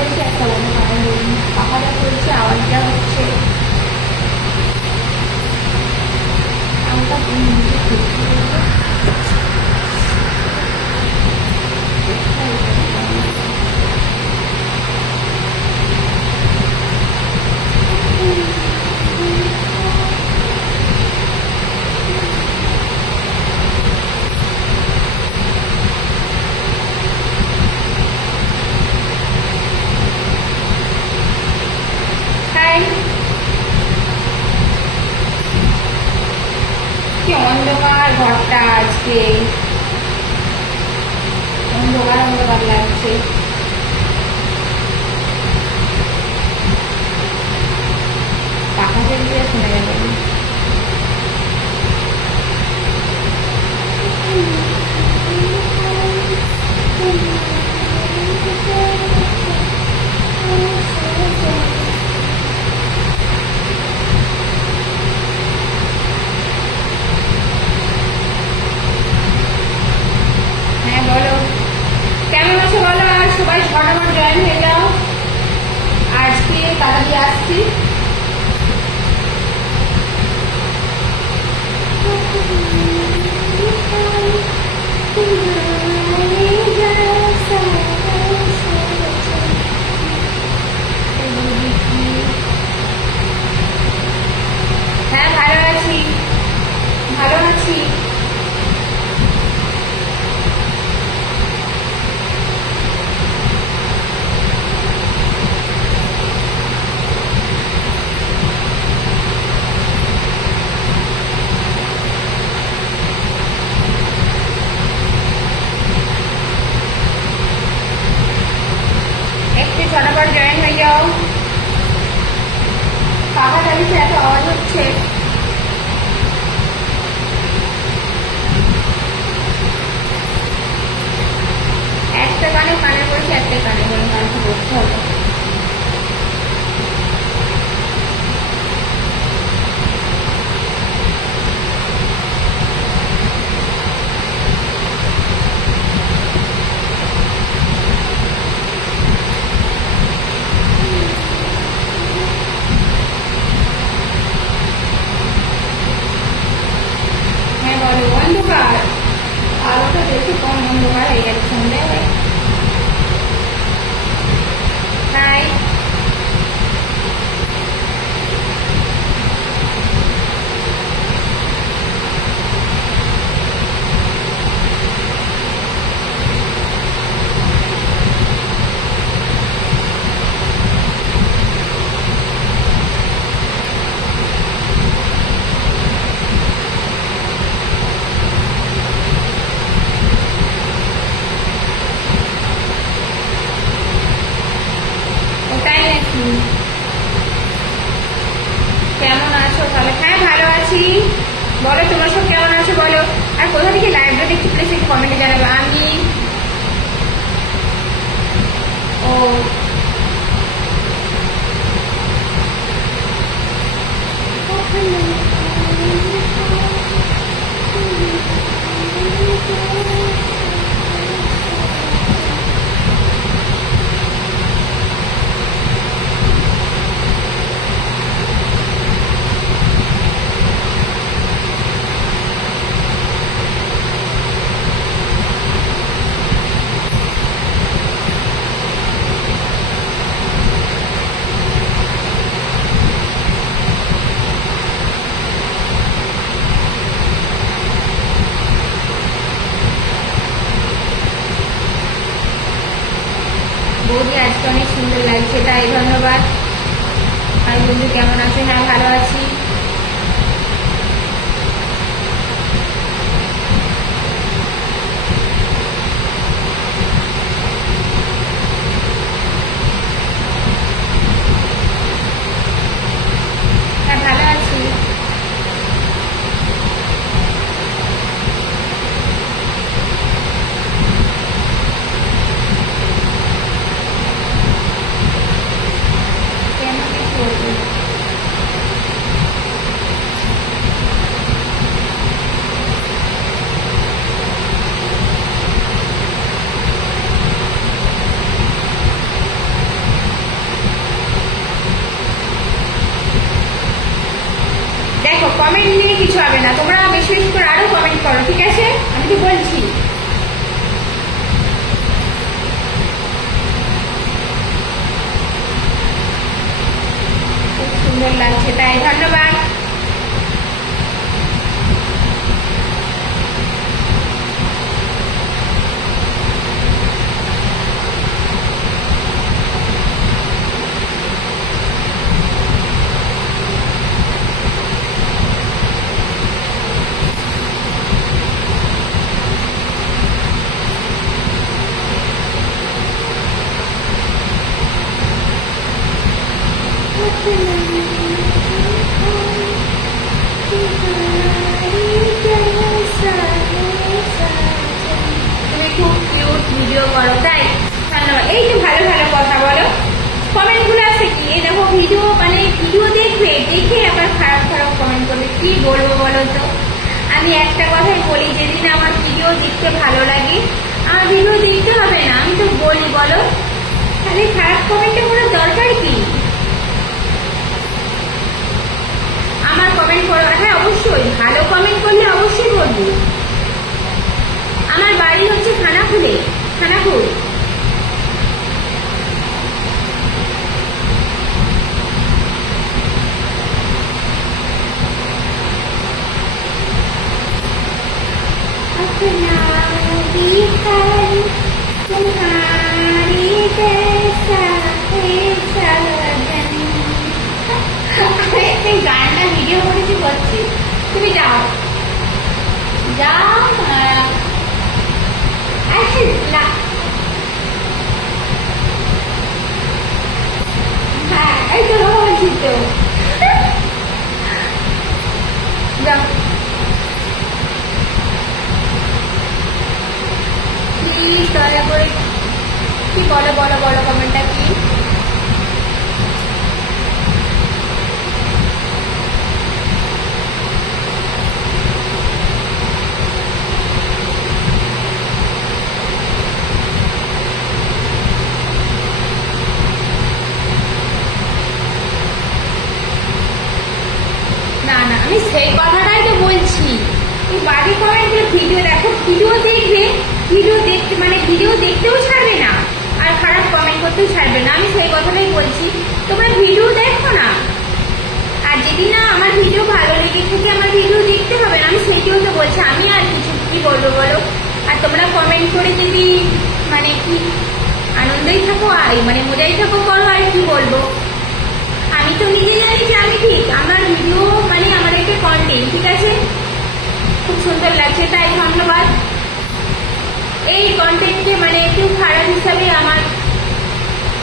রয়েছে, একটা অন্য কারেন্ট রয়েছে। পাখাটা চলছে, আওয়াজটা হচ্ছে। আমটা নিচে খুলছি। কি অন্ধকার ঘরটা আজকে, অন্ধকার অন্ধকার লাগছে। পাখা চলছে, শোনা যাবে না। হ্যাঁ বলো, কেমন আছো বলো। আর সবাই ঝটাফট জয়েন হয়ে যাও, আজকে তাড়াতাড়ি আসছি। হ্যাঁ ভালো আছি, ভালো আছি। একটু ঝটাফট জয়েন হয়ে যাও। পাখা চালিয়েছে, এত আওয়াজ হচ্ছে। একটা কানে কানে পড়েছে, একটা কানে বলে কানটা করতে হবে। হ্যাঁ বলো, অন্ধকার আলোটা বেশি কম, অন্ধকার হয়ে গেছে সন্ধ্যে। হাই, ওটাই নাকি? কেমন আছো তাহলে? হ্যাঁ ভালো আছি। বলো তোমরা সব কেমন আছো বলো। আর কোথা থেকে লাইভটা দেখছি প্লিজ একটু কমেন্টে জানাবে। আমি ও বৌদি আজকে অনেক সুন্দর লাগছে, তাই ধন্যবাদ। আর বন্ধু কেমন আছে? হ্যাঁ ভালো আছি। হ্যাঁ ভালো আছি। কেন কি করবো? আমি একটা কথাই বলি, যেদিন আমার ভিডিও দেখতে ভালো লাগে আমার ভিডিও দেখতে হবে না, আমি তো বলি বলো, তাহলে খারাপ কমেন্টে করার দরকার কি? আমার কমেন্ট করো, হ্যাঁ অবশ্যই ভালো কমেন্ট করলে অবশ্যই করবো। আমার বাড়ি হচ্ছে খানাকুলে, খানাকুল। अपना बिहार तुम्हारी जैसा है सजन। আমি গানটা ভিডিও করেছি করছি, তুমি যাও যাও। না হ্যাঁ এই তো বলছি তো, যাও প্লিজ দয়া করে। কি বলো বলো বলো কমেন্টটা কি? না না আমি সেই কথাটাই তো বলছি, তুই বাজে কমেন্ট করে ভিডিও দেখো, ভিডিও দেখবে, ভিডিও দেখতে মানে ভিডিও দেখতেও ছাড়বে না আর খারাপ কমেন্ট করতেও ছাড়বে না, আমি সেই কথাটাই বলছি। তোমরা ভিডিও দেখো না, আর যদি না আমার ভিডিও ভালো লেগে থাকে আমার ভিডিও দেখতে হবে না, আমি সেইটিও তো বলছি। আমি আর কিছু কি বলবো বলো? আর তোমরা কমেন্ট করে যদি মানে কি আনন্দেই থাকো আর মানে মজাই থাকো করো, আর কি বলবো? আমি তো নিজে জানি যে আমি ঠিক, আমার ভিডিও মানে আমার একটা কন্টেন্ট, ঠিক আছে? খুব সুন্দর লাগছে তাই ধন্যবাদ। এই কন্টেন্টকে মানে একটু খারাপ হিসাবে আমার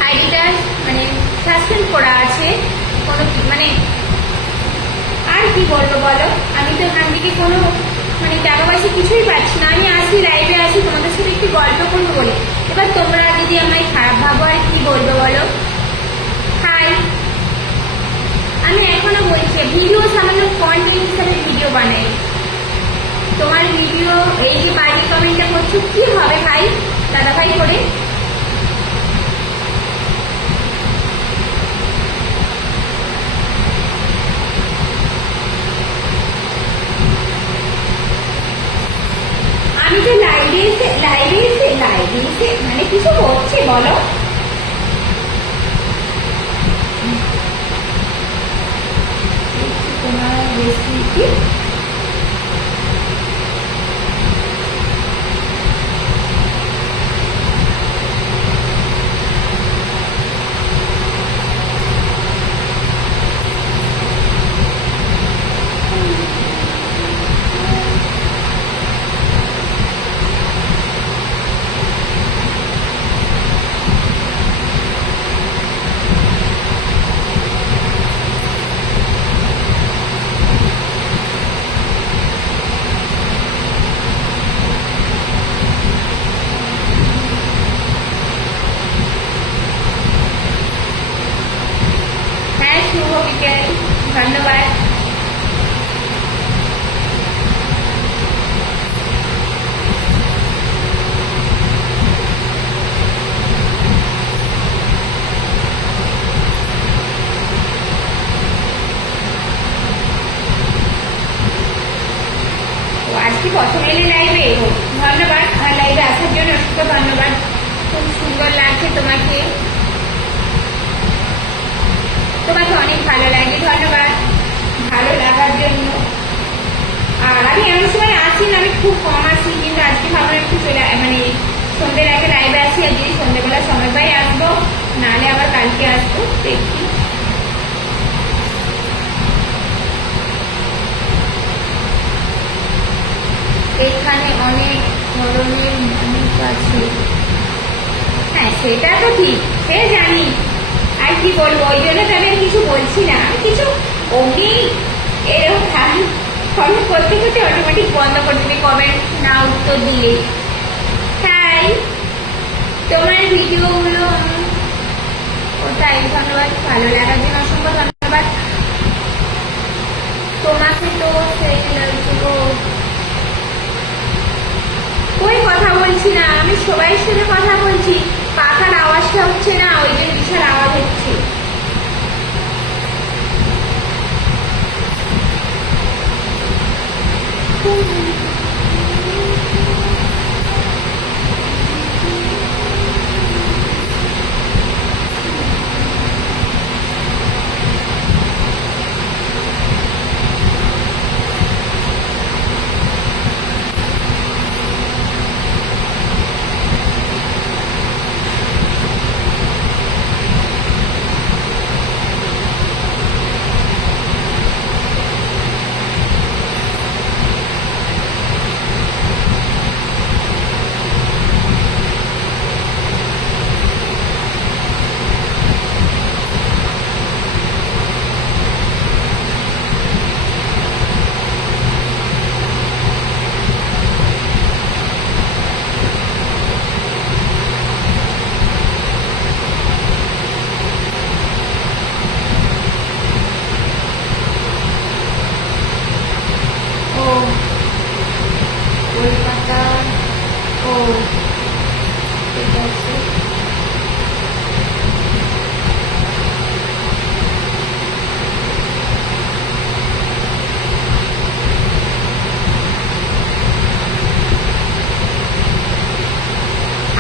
আইডিটা মানে সাসপেন্ড করা আছে, কোনো মানে আর কি বলবো বলো? আমি তো এখান থেকে কোনো মানে টাকা পয়সা কিছুই পাচ্ছি না, আমি আসি লাইভে আসি তোমাদের সাথে একটু গল্প করবো বলে, এবার তোমরা যদি আমায় খারাপ ভাবো আর কি বলবো বলো? হাই, আমি এখনো বলছি ভিডিও সামান্য কন্টেন্ট হিসাবে ভিডিও বানাই। তোমার ভিডিও এই যে বাড়ি কমেন্টটা করছো কি হবে ভাই, দাদা ভাই করে? আমি তো লাইভে এসে মানে কিছু হচ্ছে বলো? তোমার রেসিপি ধন্যবাদ। আজকে প্রথম এলে লাইভে, ধন্যবাদ আমার লাইভে আসার জন্য, অসংখ্য ধন্যবাদ। খুব সুন্দর লাগছে তোমাকে, তোমাকে অনেক ভালো লাগে, ধন্যবাদ ভালো লাগার জন্য। আর আমি এমন সময় আসি না, আমি খুব কম আসি, কিন্তু আজকে ভাবলাম একটু চলে মানে সন্ধ্যের আগে লাইভে আসি, আর যদি সন্ধ্যেবেলা সময় পাই আসবো, নাহলে আবার কালকে আসবো দেখি। এখানে অনেক ধরনের মানুষ আছে, হ্যাঁ সেটা তো ঠিক, সে জানি, আর কি বলবো, ওই জন্য তো আমি কিছু বলছি না, আমি কিছু অমনি এরকম কমেন্ট করতে করতে অটোমেটিক বন্ধ করে দেবে কমেন্ট না উত্তর দিলে। তাই তোমার ভিডিওগুলো ওটাই, ধন্যবাদ ভালো লাগার জন্য, অসংখ্য ধন্যবাদ। তোমাকে তো সেই লাগছে গো, বর্ষা হচ্ছে না, ওই জন্য বিশাল আওয়াজ হচ্ছে। ও কলকাতা, ও ঠিক আছে।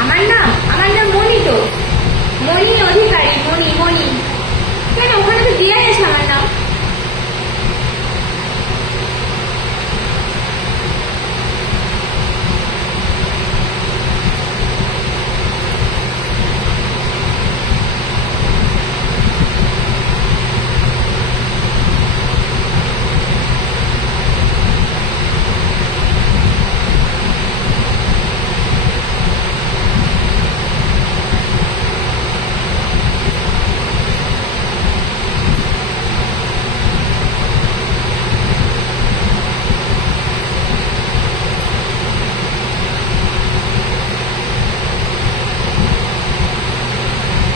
আমার নাম মণি, তো মণি অধিকারী, মণি মণি। কেন ওখানে তো দেওয়া আছে আমার নাম।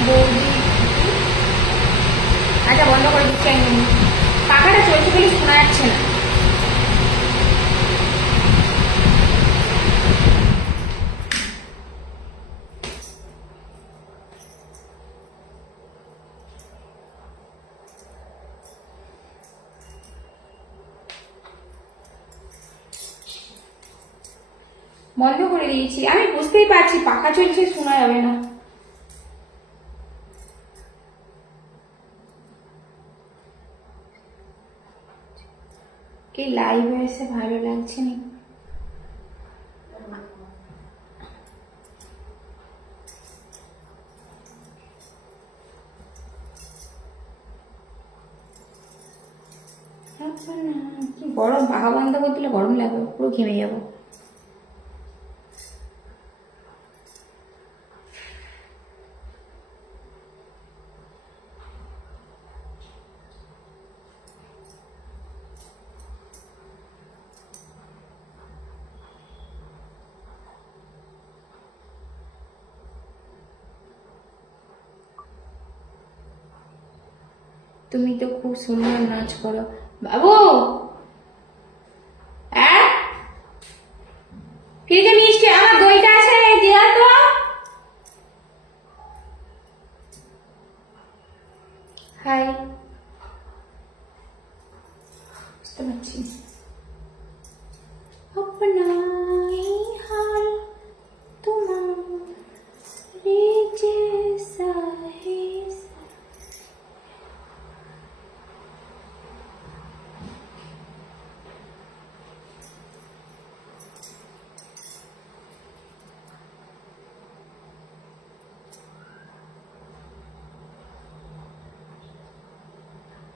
বৌদি, আচ্ছা বন্ধ করে দিচ্ছি একদম। পাখাটা চলছে বলে শোনা যাচ্ছে না। বন্ধ করে দিয়েছি, আমি বুঝতেই পারছি পাখা চলছে শোনা যাবে না। কি লাইভ এসে ভালো লাগছে না। কি গরম, পাখা বন্ধ করে দিলে গরম লাগবে, পুরো ঘেমে যাবো। তুমি তো খুব সুন্দর নাচ করো বাবু। হ্যাঁ, ফ্রিজে মিষ্টি আমার দইটা আছে, দেওয়া তো। হাই, বুঝতে পারছি। अपनाई हाल तुम्हारे जैसा है।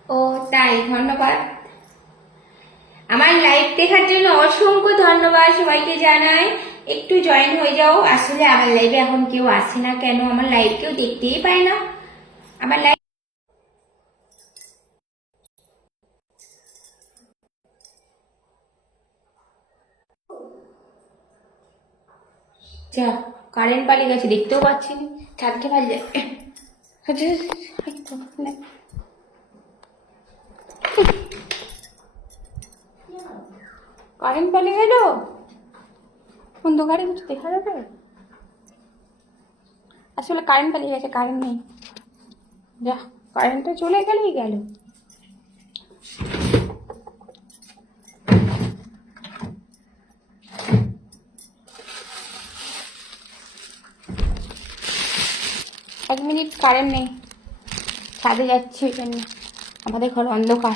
ও তাই, ধন্যবাদ। আমার লাইভ দেখার জন্য অসংখ্য ধন্যবাদ সবাইকে জানাই। একটু জয়েন হয়ে যাও। আসলে আমার লাইভে এখন কেউ আসে না কেন, আমার লাইভ কেউ দেখতেই পায় না। আমার লাইভ যা কারেন্ট পালিয়ে গেছে, দেখতেও পাচ্ছি না। ছাদকে পালিয়ে কারেন্ট পালিয়ে গেল, অন্ধকারে কিছু দেখা যাবে। আসলে কারেন্ট পালিয়ে গেছে, কারেন্ট নেই। যা, কারেন্টটা চলে গেলেই গেল। এক মিনিট কারেন্ট নেই, ছাদে যাচ্ছি ওই জন্য। আমাদের ঘর অন্ধকার।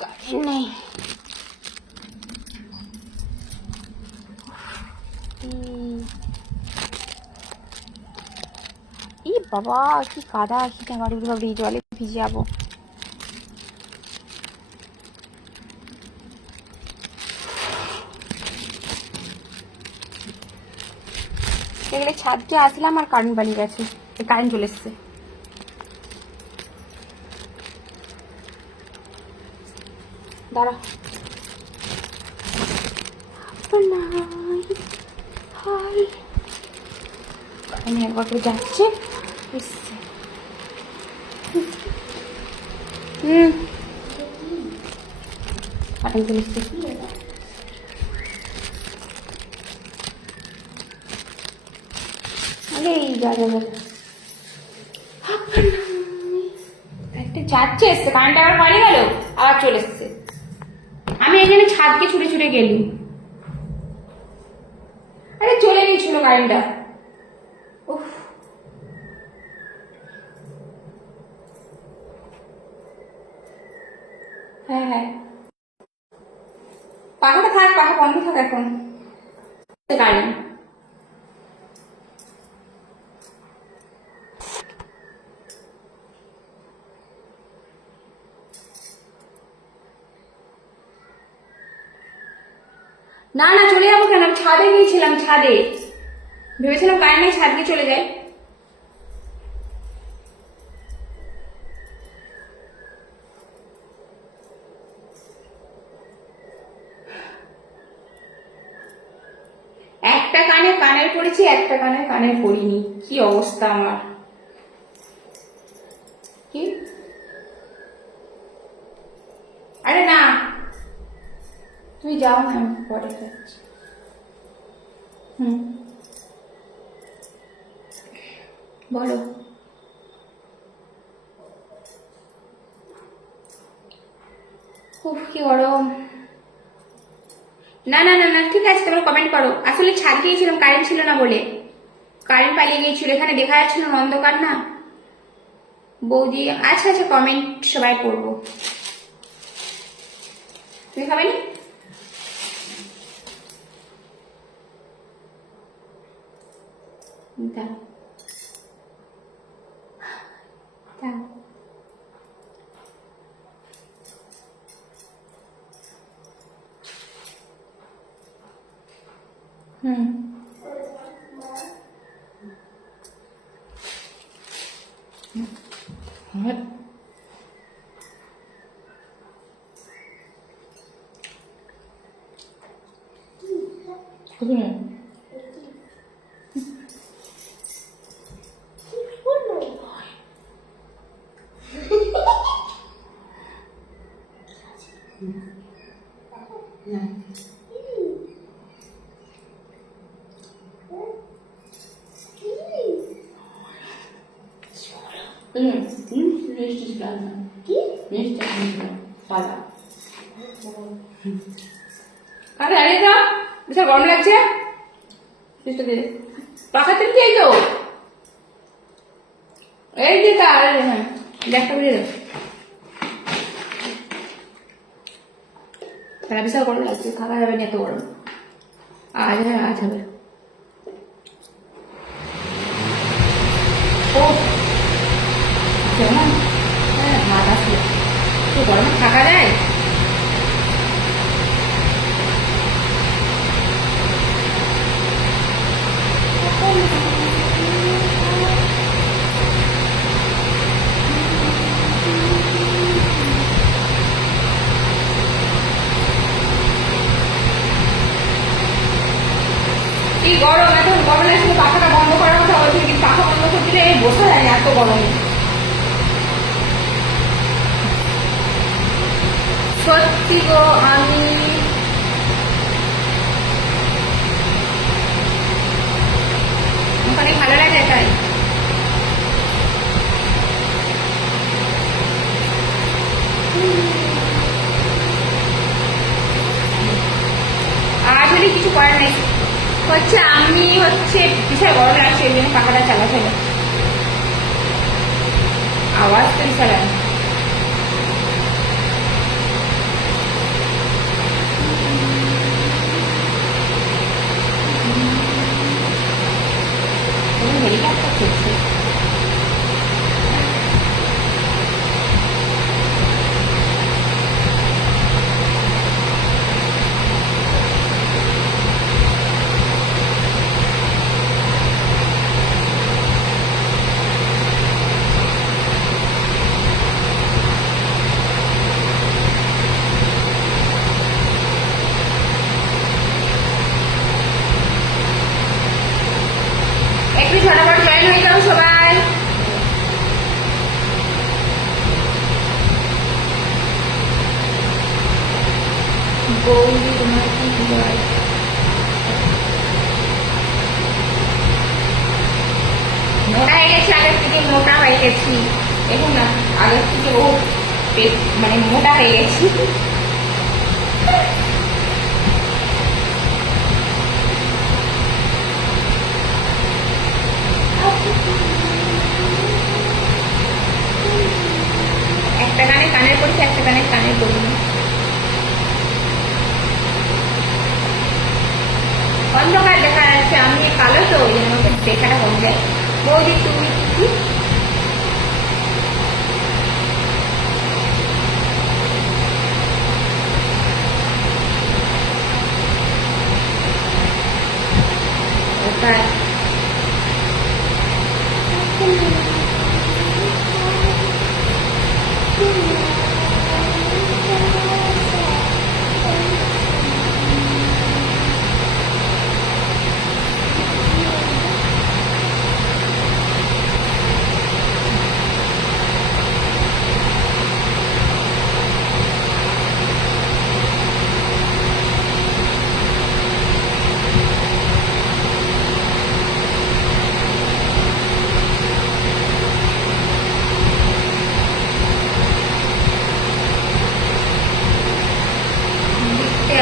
কারেন্ট নেই। ই বাবা, কি কাদা, কি টাঙাড়ি ভাবে এই জলে ভিজে যাবো। এগুলো ছাদে আসলাম আর কারেন্ট পালিয়ে গেছে, কারেন্ট চলে এসছে। দাঁড়া, আমি একবার করে যাচ্ছে, এসছে। কারেন্ট চলে এসছে। একটা যাচ্ছে, এসছে, কারেন্ট আবার পালিয়ে গেল, আবার চলে এসছে। আমি এখানে ছাদকে ছুটে ছুটে গেলি, আরে চলে গেছিল কারেন্টটা। উফ, হ্যাঁ হ্যাঁ, পাখাটা থাক, পাখা বন্ধ থাক এখন। কারেন্ট না, না চলে যাবো কেন, আমি ছাদে গিয়েছিলাম, ছাদে ভেবেছিলাম কারেন্ট নেই, ছাদ দিয়ে চলে যায়। একটা কানে কানের পড়েছি, একটা কানে কানের পড়িনি, কি অবস্থা আমার। কি, আরে না, তুই যাও না, আমি পরে যাচ্ছি। বলো। খুব কি গরম। না না না না, ঠিক আছে, তোমরা কমেন্ট করো। আসলে ছাদ গিয়েছিলাম, কারেন্ট ছিল না বলে, কারেন্ট পালিয়ে গিয়েছিল, এখানে দেখা যাচ্ছিল না, অন্ধকার না। বৌদি, আচ্ছা আচ্ছা, কমেন্ট সবাই করবো। তুমি খাবে না? দাও দাও। What? Coconut. Richtig bleiben. Nicht সাদা। কারে আরে যা, বিশাল গরম লাগছে। পাখাতে কি এই তো? এই যে তার, হ্যাঁ, দেখটা বুঝে যাও। তারা বিশাল গরম লাগছে, খাওয়া যাবে না এত গরম। আজ হ্যাঁ, আজ হবে। ও কেমন? হ্যাঁ, ভাত আসলে তো গরমে থাকা যায়। কি গরম, এখন গরম লাগছে, পাখাটা বন্ধ করার কথা বলছি, কিন্তু পাখা বন্ধ করে দিলে বসা যায় না, এত গরম। সত্যি গো, আমি আজ হলে কিছু করার নেই, হচ্ছে আমি হচ্ছে বিশাল গরম লাগছে, ওই জন্য পাখাটা চালাতে হবে। আওয়াজ তো বিশাল আছে। হেলিকপ্টার চলছে। একটু ঝটাপট জয়েন হয়ে যাও সবাই। গৌরী তোমার কি হয়? মোটা হয়ে গেছি, আগের থেকে মোটা হয়ে গেছি। দেখুন না, আগের থেকে ও মানে মোটা হয়ে গেছি। একটা কানে কানের পড়ছে, একটা কানে কানের পড়িনি। অন্ধকার দেখা যাচ্ছে, আমি কালো তো ওই জন্য আমাকে দেখাটা কম যায়। বৌদি তুমি কি ওটাই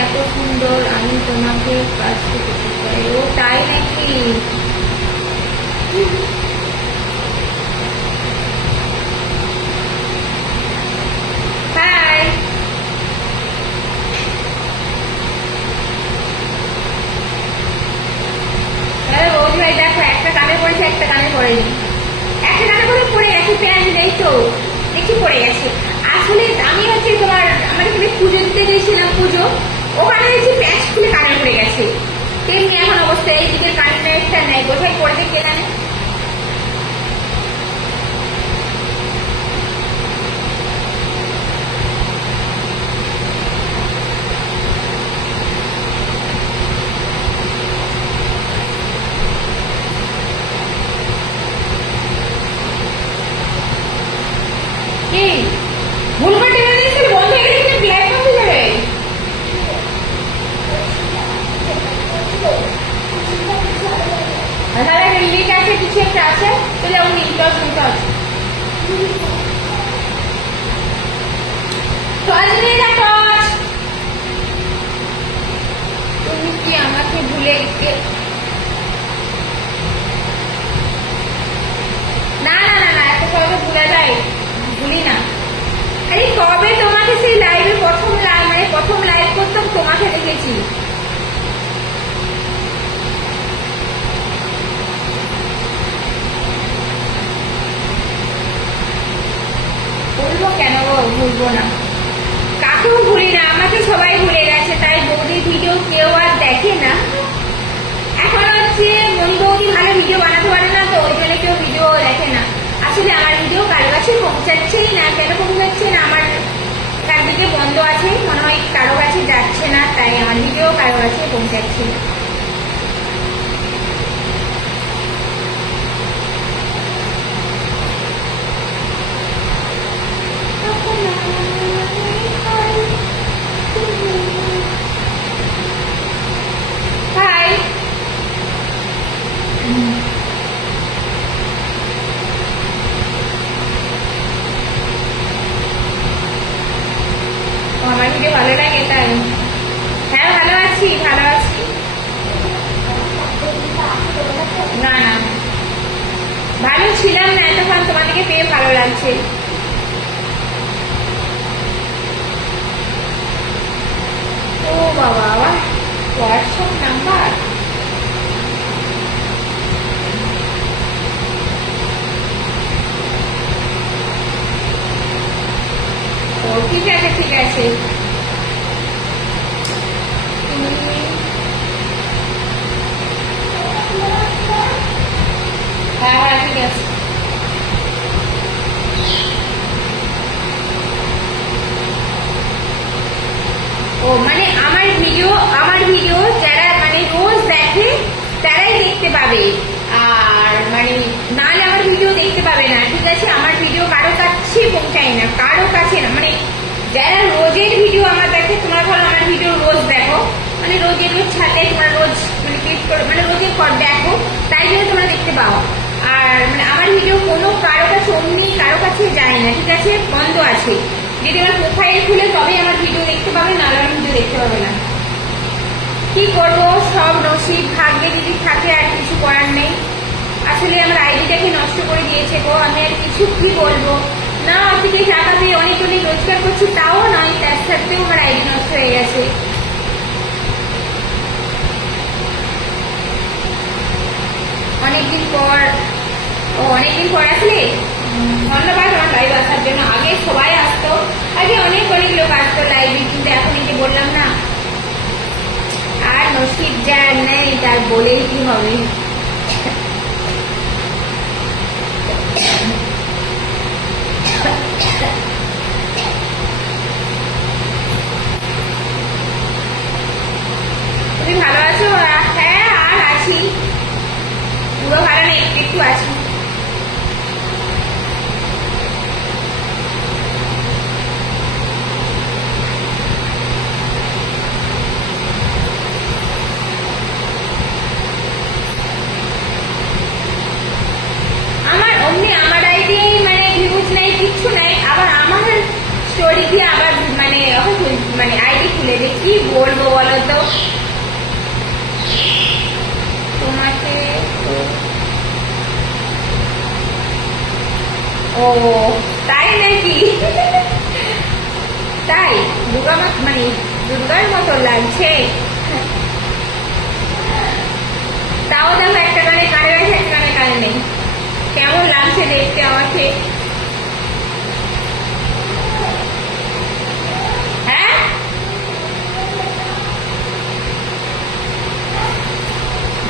এত সুন্দর, আমি তোমাকে কাজ করতে চাই। ও তাই নাকি? হাই, বৌদি ভাই দেখো, একটা কানে পড়েছে, একটা কানে পড়েনি। একটা কানে করে পড়ে গেছে, প্যান্ট নেই তো দেখি পড়ে গেছে। আসলে আমি হচ্ছে তোমার আমাদের এখানে পুজো দিতে গেছিলাম, পুজো ওখানে দেখছি প্যাচ খুলে কানে পড়ে গেছে। তেমনি এখন অবস্থা, এই দিকের কানের একটা নেই, কোথায় পড়েছে কে জানে। কি ভুল করে টেনে দিয়েছিল, বন্ধ হয়ে গেলে কিন্তু ব্ল্যাক বন্ধ যাবে। তাহলে লিক আছে, কিছু একটা আছে, তাহলে ওই লিকটাও শুনতে আছে। তুমি কি আমাকে ভুলে গেছে? না না না না, এত সহজে ভুলে যায়, ভুলি না। আরে কবে তোমাকে সেই লাইভে প্রথম লাইভ করতাম, তোমাকে দেখেছি। ভুলবো কেন গো, ভুলবো না, কাকেও ভুলি না, আমাকে সবাই ভুলে গেছে। তাই বৌদির ভিডিও কেউ আর দেখে না। এখন হচ্ছে মনি বৌদি ভালো ভিডিও বানাতে পারে না, তো ওই জন্য কেউ ভিডিও দেখে না। আসলে আমার ভিডিও কারো কাছে পৌঁছাচ্ছেই না। কেন পৌঁছাচ্ছে না? আমার চারদিকে বন্ধ আছে, মনে হয় কারো কাছে যাচ্ছে না, তাই আমার ভিডিও কারো কাছে পৌঁছাচ্ছে না। হাই, ভিডিও ভালো লাগে তাই? হ্যাঁ ভালো আছি, ভালো আছি। না না ভালো ছিলাম না এতক্ষণ, তোমাদেরকে পেয়ে ভালো লাগছে। ও বাবা, হোয়াটসঅ্যাপ নাম্বার? ও ঠিক আছে ঠিক আছে। হ্যাঁ হ্যাঁ ঠিক আছে। ও মানে আমার ভিডিও যারা মানে রোজ দেখে তারাই দেখতে পাবে, আর মানে নাহলে আমার ভিডিও দেখতে পাবে না, ঠিক আছে? আমার ভিডিও কারো কাছে পৌঁছায় না, কারো কাছে না। মানে যারা রোজের ভিডিও আমার দেখে, তোমরা ধরো আমার ভিডিও রোজ দেখো, মানে রোজের রোজ ছাড়লে তোমরা রোজ মানে ক্লিক করো, মানে রোজের পর দেখো, তাই জন্য তোমরা দেখতে পাও। আর মানে আমার ভিডিও কোনো কারো কাছে অমনি কারো কাছে যায় না, ঠিক আছে? বন্ধ আছে। যদি আমার প্রোফাইল খুলে তবেই আমার ভিডিও দেখতে পাবে, নাহলে আমার ভিডিও দেখতে পাবে না। কি করব, সব নসিব, ভাগ্যে যদি থাকে আর কিছু করার নেই। আসলে আমার আইডিটাকে নষ্ট করে দিয়েছে গো, আমি আর কিছু কি বলবো না। থেকে টাকা দিয়ে অনেক অনেক রোজগার করছি তাও নয়, তার সাথেও আমার আইডি নষ্ট হয়ে গেছে। অনেকদিন পর আসলে ধন্যবাদ আমার লাইভ আসার জন্য। আগে সবাই আসতো, আগে অনেক অনেক লোক আসতো লাইভে, কিন্তু এখন এই যে বললাম না, আর নসিব যার নেই তার বলেই কি হবে। তুমি ভালো আছো? হ্যাঁ আর আছি, পুরো ভালো না, একটু একটু আছি। আমার আইডি মানে ভিউজ নাই, কিচ্ছু নাই, আবার আমার স্টোরি দিয়ে আবার মানে আইডি খুলে যে কি বলবো বলো তো তোমাকে। ও তাই নাকি? তাই মানে দুর্গার মতো লাগছে। তাও দেখো একটা কানে কানে আছে, একটা কানে কানে নেই। কেমন লাগছে দেখতে আমাকে? হ্যাঁ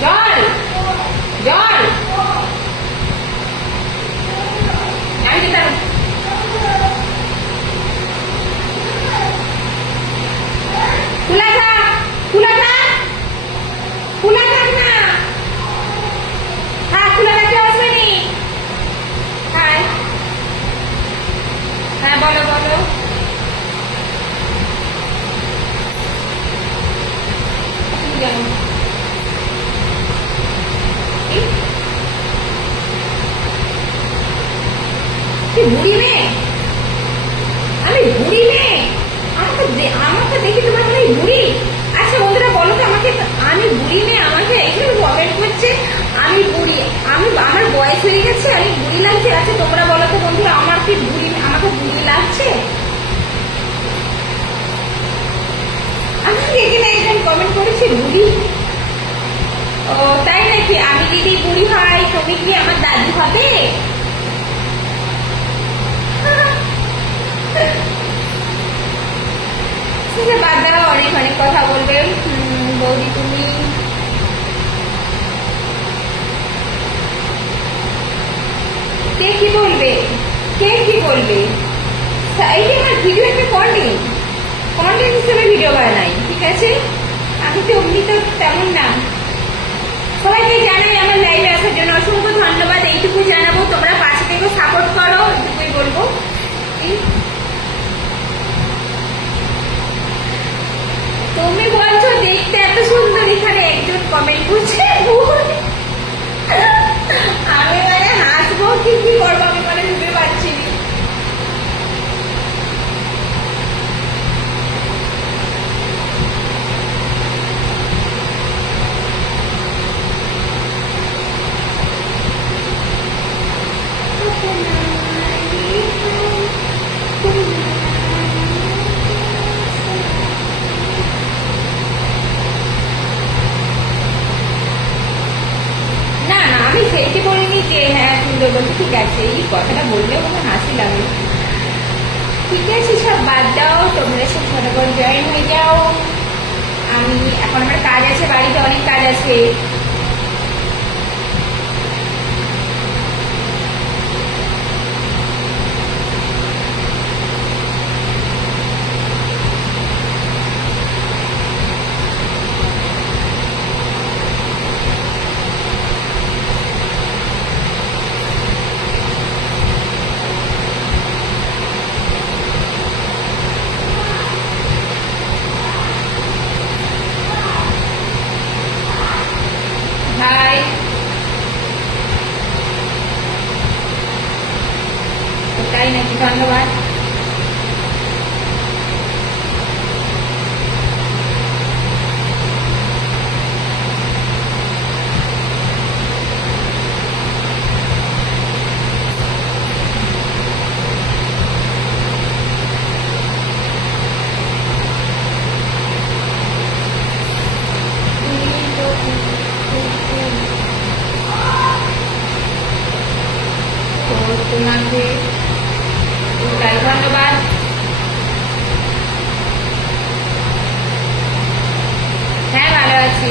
জল জল আমি তো খোলা থাক, খোলা থাক, খোলা থাক না। হ্যাঁ খোলা রাখলে আসবে নি। হ্যাঁ হ্যাঁ বলো বলো। বুড়ি মেয়ে, আমি বুড়ি মেয়ে? আমাকে দেখে তোমার মনে হয় বুড়ি? আচ্ছা বন্ধুরা বলো তো আমাকে, আমি বুড়ি মেয়ে? আমাকে এখানে কমেন্ট করছে আমি বুড়ি, আমার বয়স হয়ে গেছে, আমি বুড়ি লাগছে? আচ্ছা তোমরা বলো তো বন্ধুরা, আমাকে বুড়ি লাগছে? আমাকে এখানে একজন কমেন্ট করেছে বুড়ি। ও তাই নাকি? আমি যদি বুড়ি হয় তুমি কি আমার দাদু হবে? বাদ দাও, অনেক অনেক কথা বলবে। বৌদি তুমি কে কি বলবে, কে কি বলবে? এই যে আমার ভিডিও একটা কন্টেন্ট হিসেবে ভিডিও বানাই, ঠিক আছে? আমি তো অমনি তো তেমন না। সবাইকে জানাই আমার লাইভে আসার জন্য অসংখ্য ধন্যবাদ, এইটুকু জানাবো। তোমরা পাশে থেকে সাপোর্ট করো, এটুকুই বলবো। তুমি বলছো দেখতে এত সুন্দর, এখানে একজন কমেন্ট করছে আমি মানে হাসবো কি কি করবো আমি মানে ভেবে পাচ্ছি না। ঠিক আছে, সব বাদ দাও, তোমরা সব ফটাফট জয়েন হয়ে যাও। আমি এখন আমার কাজ আছে, বাড়িতে অনেক কাজ আছে। হাই, তাই নাকি? ধন্যবাদ। তো তোমাকে তাই ধন্যবাদ। হ্যাঁ, ভালো আছি।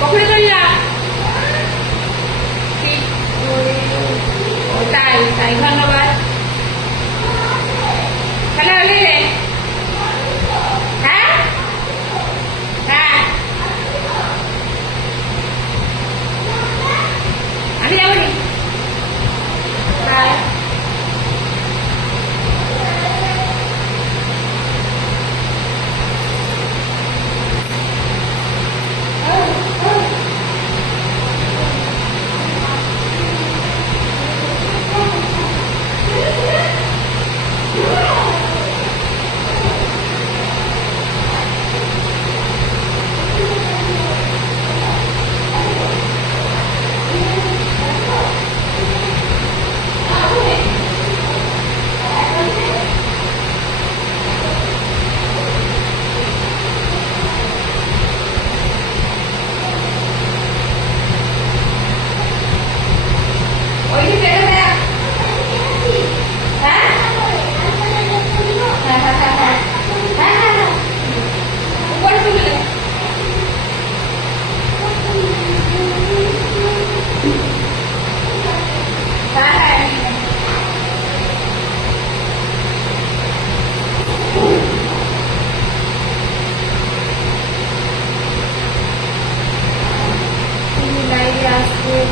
কখন করলাম? ঠিক করে। ও তাই তাই ধন্যবাদ। তাহলে হলে হ্যাঁ হ্যাঁ, আমি যাবনি। বাই।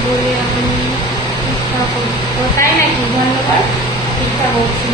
বলে আমি ইচ্ছা করছি। তাই নাকি? ধন্যবাদ, ইচ্ছা করছি।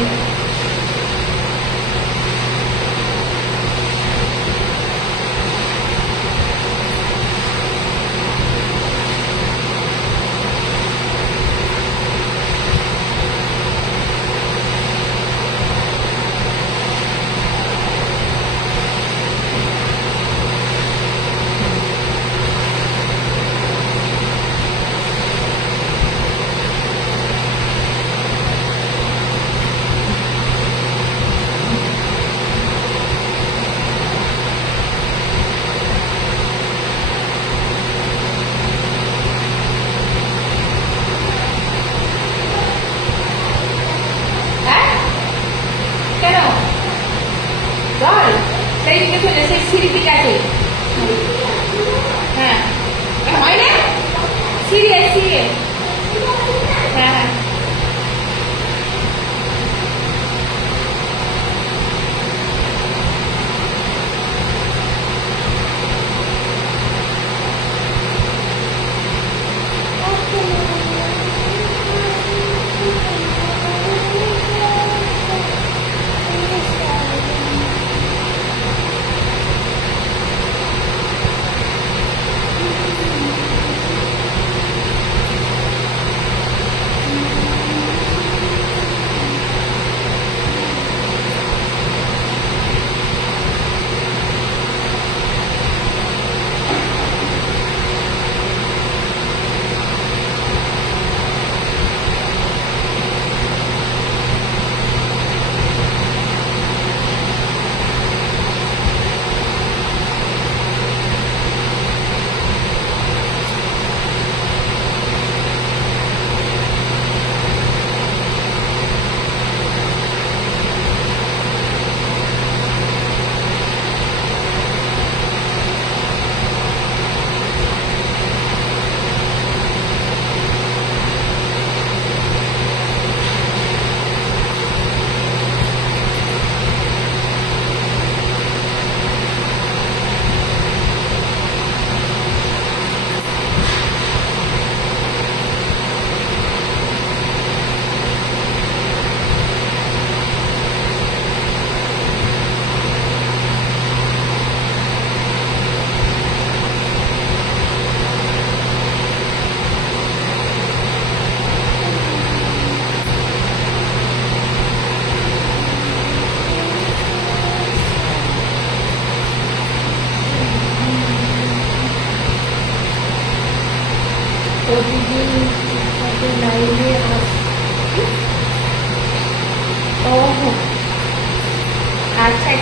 সেই দিকে চলে, সেই সিঁড়ির দিকে আছে। হ্যাঁ, হয় না? সিঁড়ি সিঁড়ি। হ্যাঁ হ্যাঁ,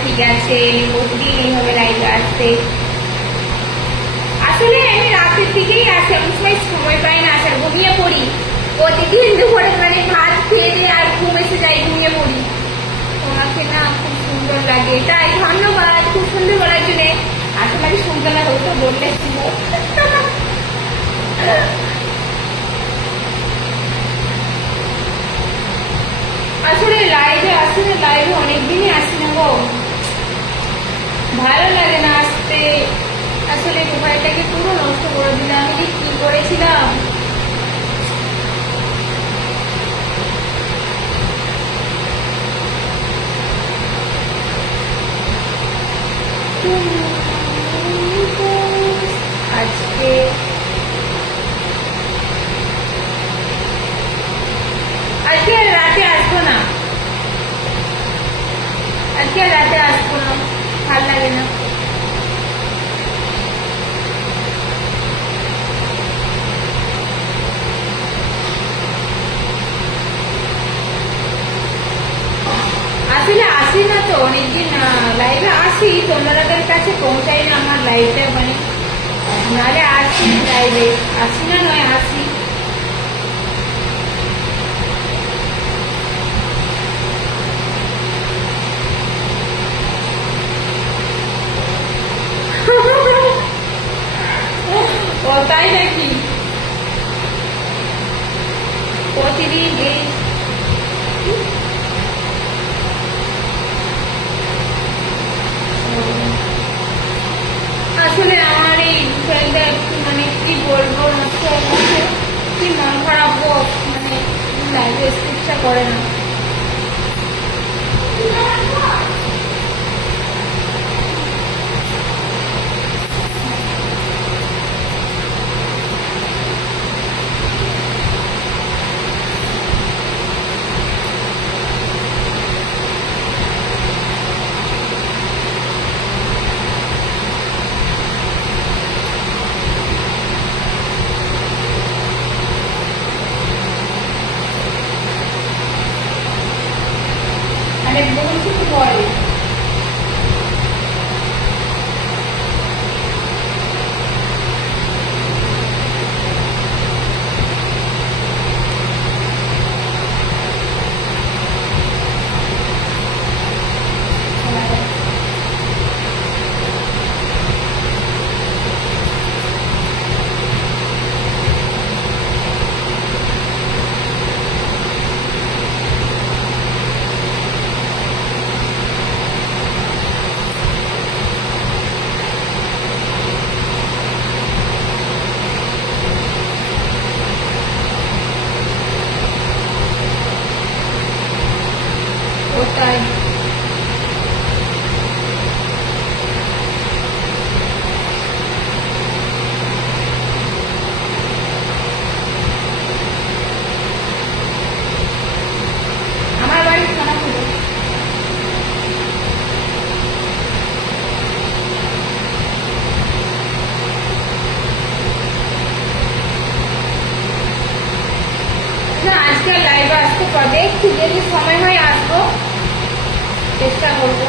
ঠিক আছে, প্রতিদিন এইভাবে লাইভে আসতে। আসলে আমি রাতের দিকেই আসি, এমন সময় পাই না আসার, ঘুমিয়ে পড়ি প্রতিদিন দুপুরে, মানে ভাত খেয়ে দিয়ে আর ঘুম এসে যাই, ঘুমিয়ে পড়ি। তোমাকে না খুব সুন্দর লাগে, তাই ধন্যবাদ খুব সুন্দর বলার জন্য। আসলে আমি সুন্দর না হতো বললে শুভ। আসলে লাইভে আসি না, লাইভে অনেকদিনই আসি না গো, ভালো লাগে না আসতে। আসলে মোবাইলটাকে পুরো নষ্ট করে দিলাম, আমি যে কি করেছিলাম। আজকে আজকে রাতে আসবো না, আজকে রাতে আসবো না, ভাল লাগে না। আসলে আসি না তো অনেকদিন, লাইভে আসি, তোমাদের কাছে পৌঁছাই না আমার লাইভটা, মানে নাহলে আসি লাইভে, আসি না নয় আসি। ও তাই নাকি? প্রতিদিন এই আসলে আমার এই বিষয়টা মানে কি বলবো, কি মন খারাপ গো, মানে লাইভে ইচ্ছা করে না। মানে বলছি তো বল, ওটাই। আমার বাড়ি খানাপুর। না আজকে লাইভে আসতে পারবে, একটু যদি সময় হয় আসবো, চেষ্টা করবো।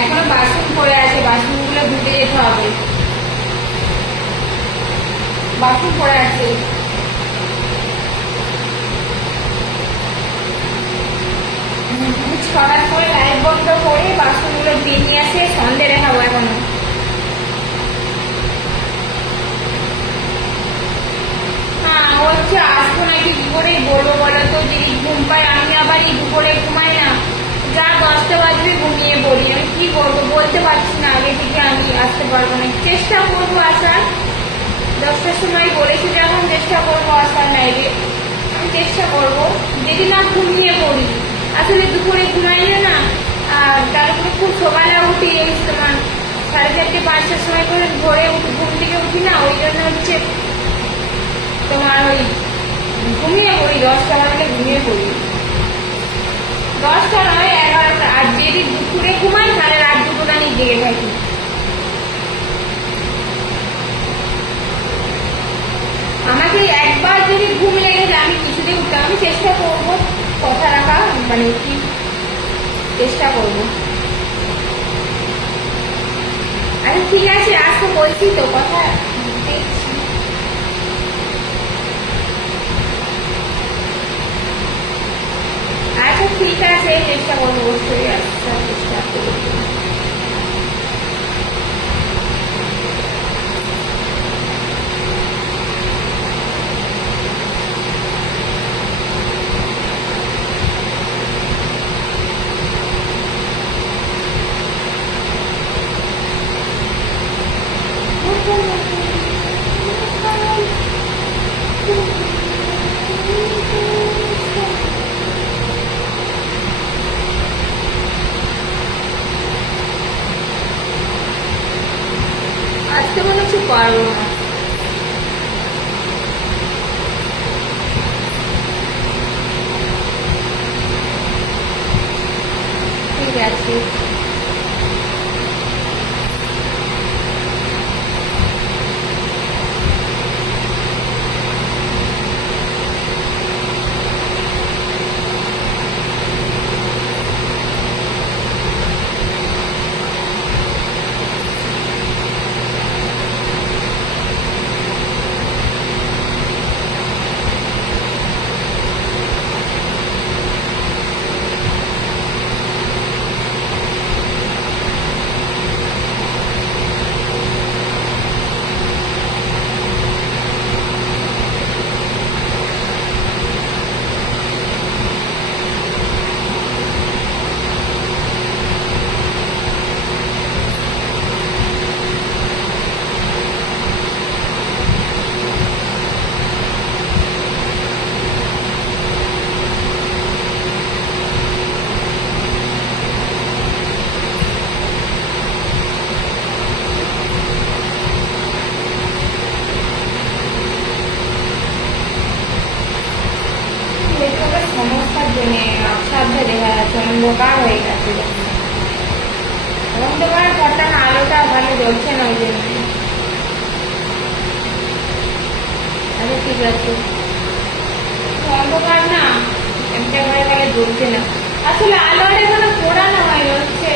এখনো বাসন পড়ে আছে, বাসনগুলো ধুতে যেতে হবে, বাসন পড়ে আছে। ছটার পরে লাইট বন্ধ করে বাসনগুলো দিয়ে নিয়ে আসে, সন্ধে দেখাবো এখনো। হ্যাঁ হচ্ছে আসবো নাকি কি করে বলবো বলো তো, যদি ঘুম পাই, আমি আবার এই দুপুরে ঘুমাই না, যা 10টা বাজবে ঘুমিয়ে পড়ি, আমি কি করবো বলতে পারছি না আগে থেকে, আমি আসতে পারবো না। চেষ্টা করবো আসার, 10টার সময় বলেছি যখন, চেষ্টা করবো আসার লাইভে, আমি চেষ্টা করবো, যদি না ঘুমিয়ে পড়ি। আসলে দুপুরে ঘুমাইলে না, আর তার উপরে খুব সকালে উঠি, এই তোমার 4:30 5টার সময় করে ভোরে ঘুম থেকে উঠি না, ওই জন্য হচ্ছে তোমার ওই ঘুমিয়ে পড়ি, 10টা বাজলে ঘুমিয়ে পড়ি, 10টা নয় 11টা, আর যদি দুপুরে ঘুমাই তাহলে রাত 2টা নিয়ে জেগে থাকি। আমাকে একবার যদি ঘুম লেগে যায় আমি কিছুতেই উঠতে, আমি চেষ্টা করবো কথা রাখা, মানে কি চেষ্টা করবো। আরে ঠিক আছে, আজ তো বলছি তো কথা, দেখছি। আচ্ছা ঠিক আছে, চেষ্টা করবো, অবশ্যই আসার চেষ্টা করবো। আজকে মনে হচ্ছে পারবো না। ঠিক আছে। সমস্যার জন্য আবছা দেখা যাচ্ছে, অন্ধকার হয়ে গেছে। অন্ধকার ঘরটা না, আলোটা ভালো জ্বলছে না, ওই জন্য। আচ্ছা ঠিক আছে, অন্ধকার না, একটা ঘরে তাহলে জ্বলছে না। আসলে আলোটা এখনো পোড়ানো হয়নি, হচ্ছে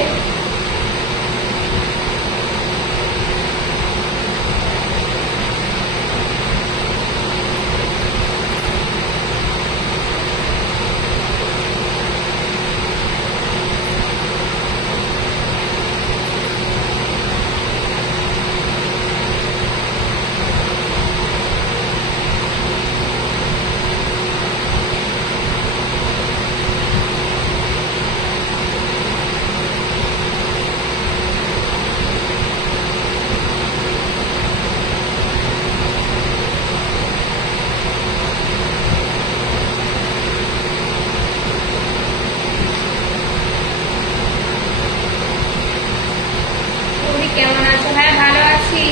তুমি কেমন আছো? হ্যাঁ ভালো আছি।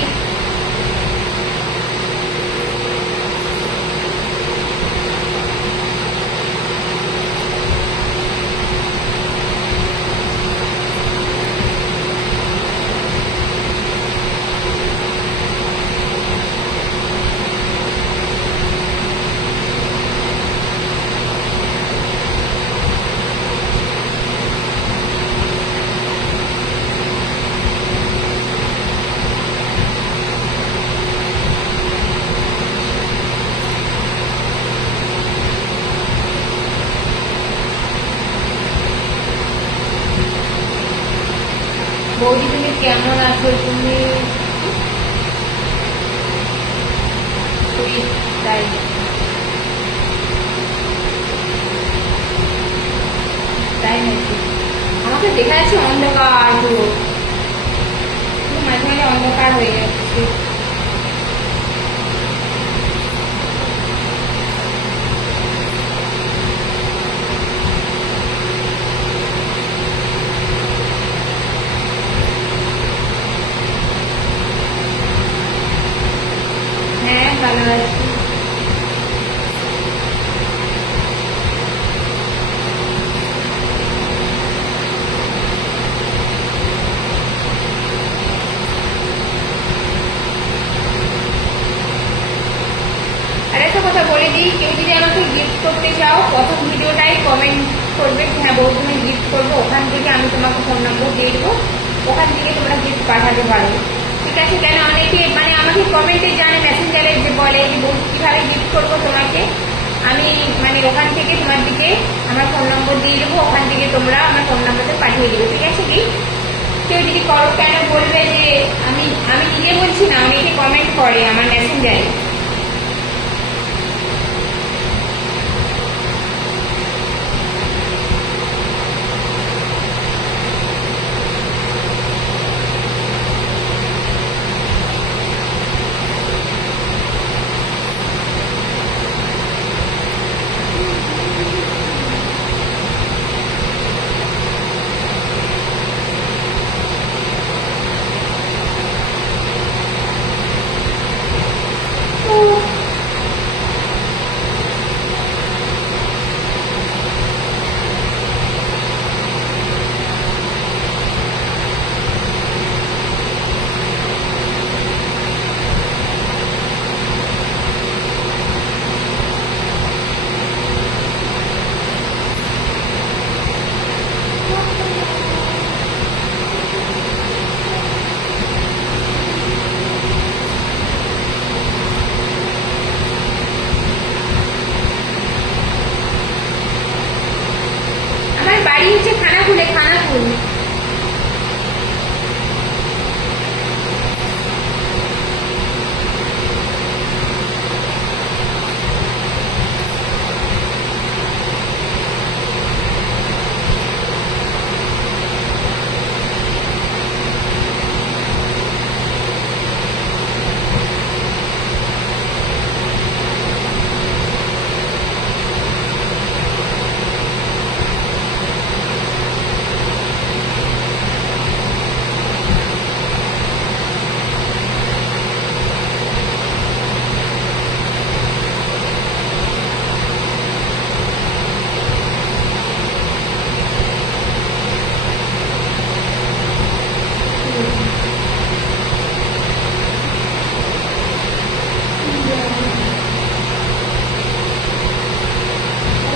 বৌদি তুমি কেমন আছো? তুমি তাই তাই নাকি? আমাকে দেখা যাচ্ছে অন্ধকার, পুরো মাঝে মাঝে অন্ধকার হয়ে যাচ্ছে। হ্যাঁ ভালো আছি। প্রথম ভিডিওটাই কমেন্ট করবে হ্যাঁ বউ তুমি গিফট করবো, ওখান থেকে আমি তোমাকে ফোন নম্বর দিয়ে দেবো, ওখান থেকে তোমরা গিফট পাঠাতে পারো, ঠিক আছে? কেন অনেকে মানে আমাকে কমেন্টে জানে মেসেঞ্জারে যে বলে যে বউ কীভাবে গিফট করবো তোমাকে, আমি মানে ওখান থেকে তোমার দিকে আমার ফোন নম্বর দিয়ে দেবো, ওখান থেকে তোমরা আমার ফোন নম্বরটা পাঠিয়ে দেবো, ঠিক আছে কি? কেউ যদি করো কেন বলবে যে আমি আমি নিজে বলছি না, অনেকে কমেন্ট করে আমার মেসেঞ্জারে। আমার বাড়ি হচ্ছে খানাকুলে, খানাকুল।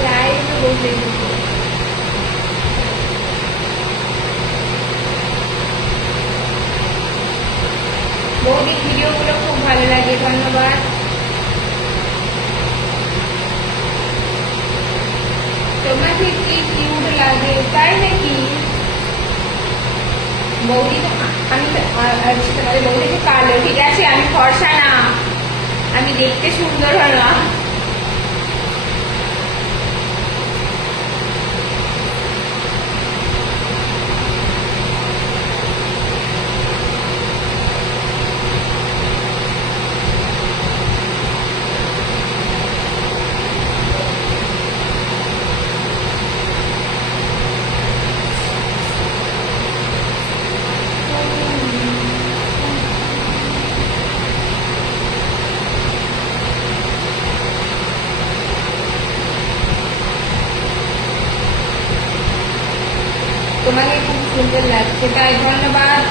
লাইভে বসে বৌদির ভিডিওগুলো খুব ভালো লাগে, ধন্যবাদ। তোমাকে কি কিউট লাগে, তাই নাকি? বৌদি আমি তোমাদের বৌদি তো কালো, ঠিক আছে? আমি ফর্সা না, আমি দেখতে সুন্দর হলাম। তোমাকে খুব সুন্দর লাগছে, তাই ধন্যবাদ।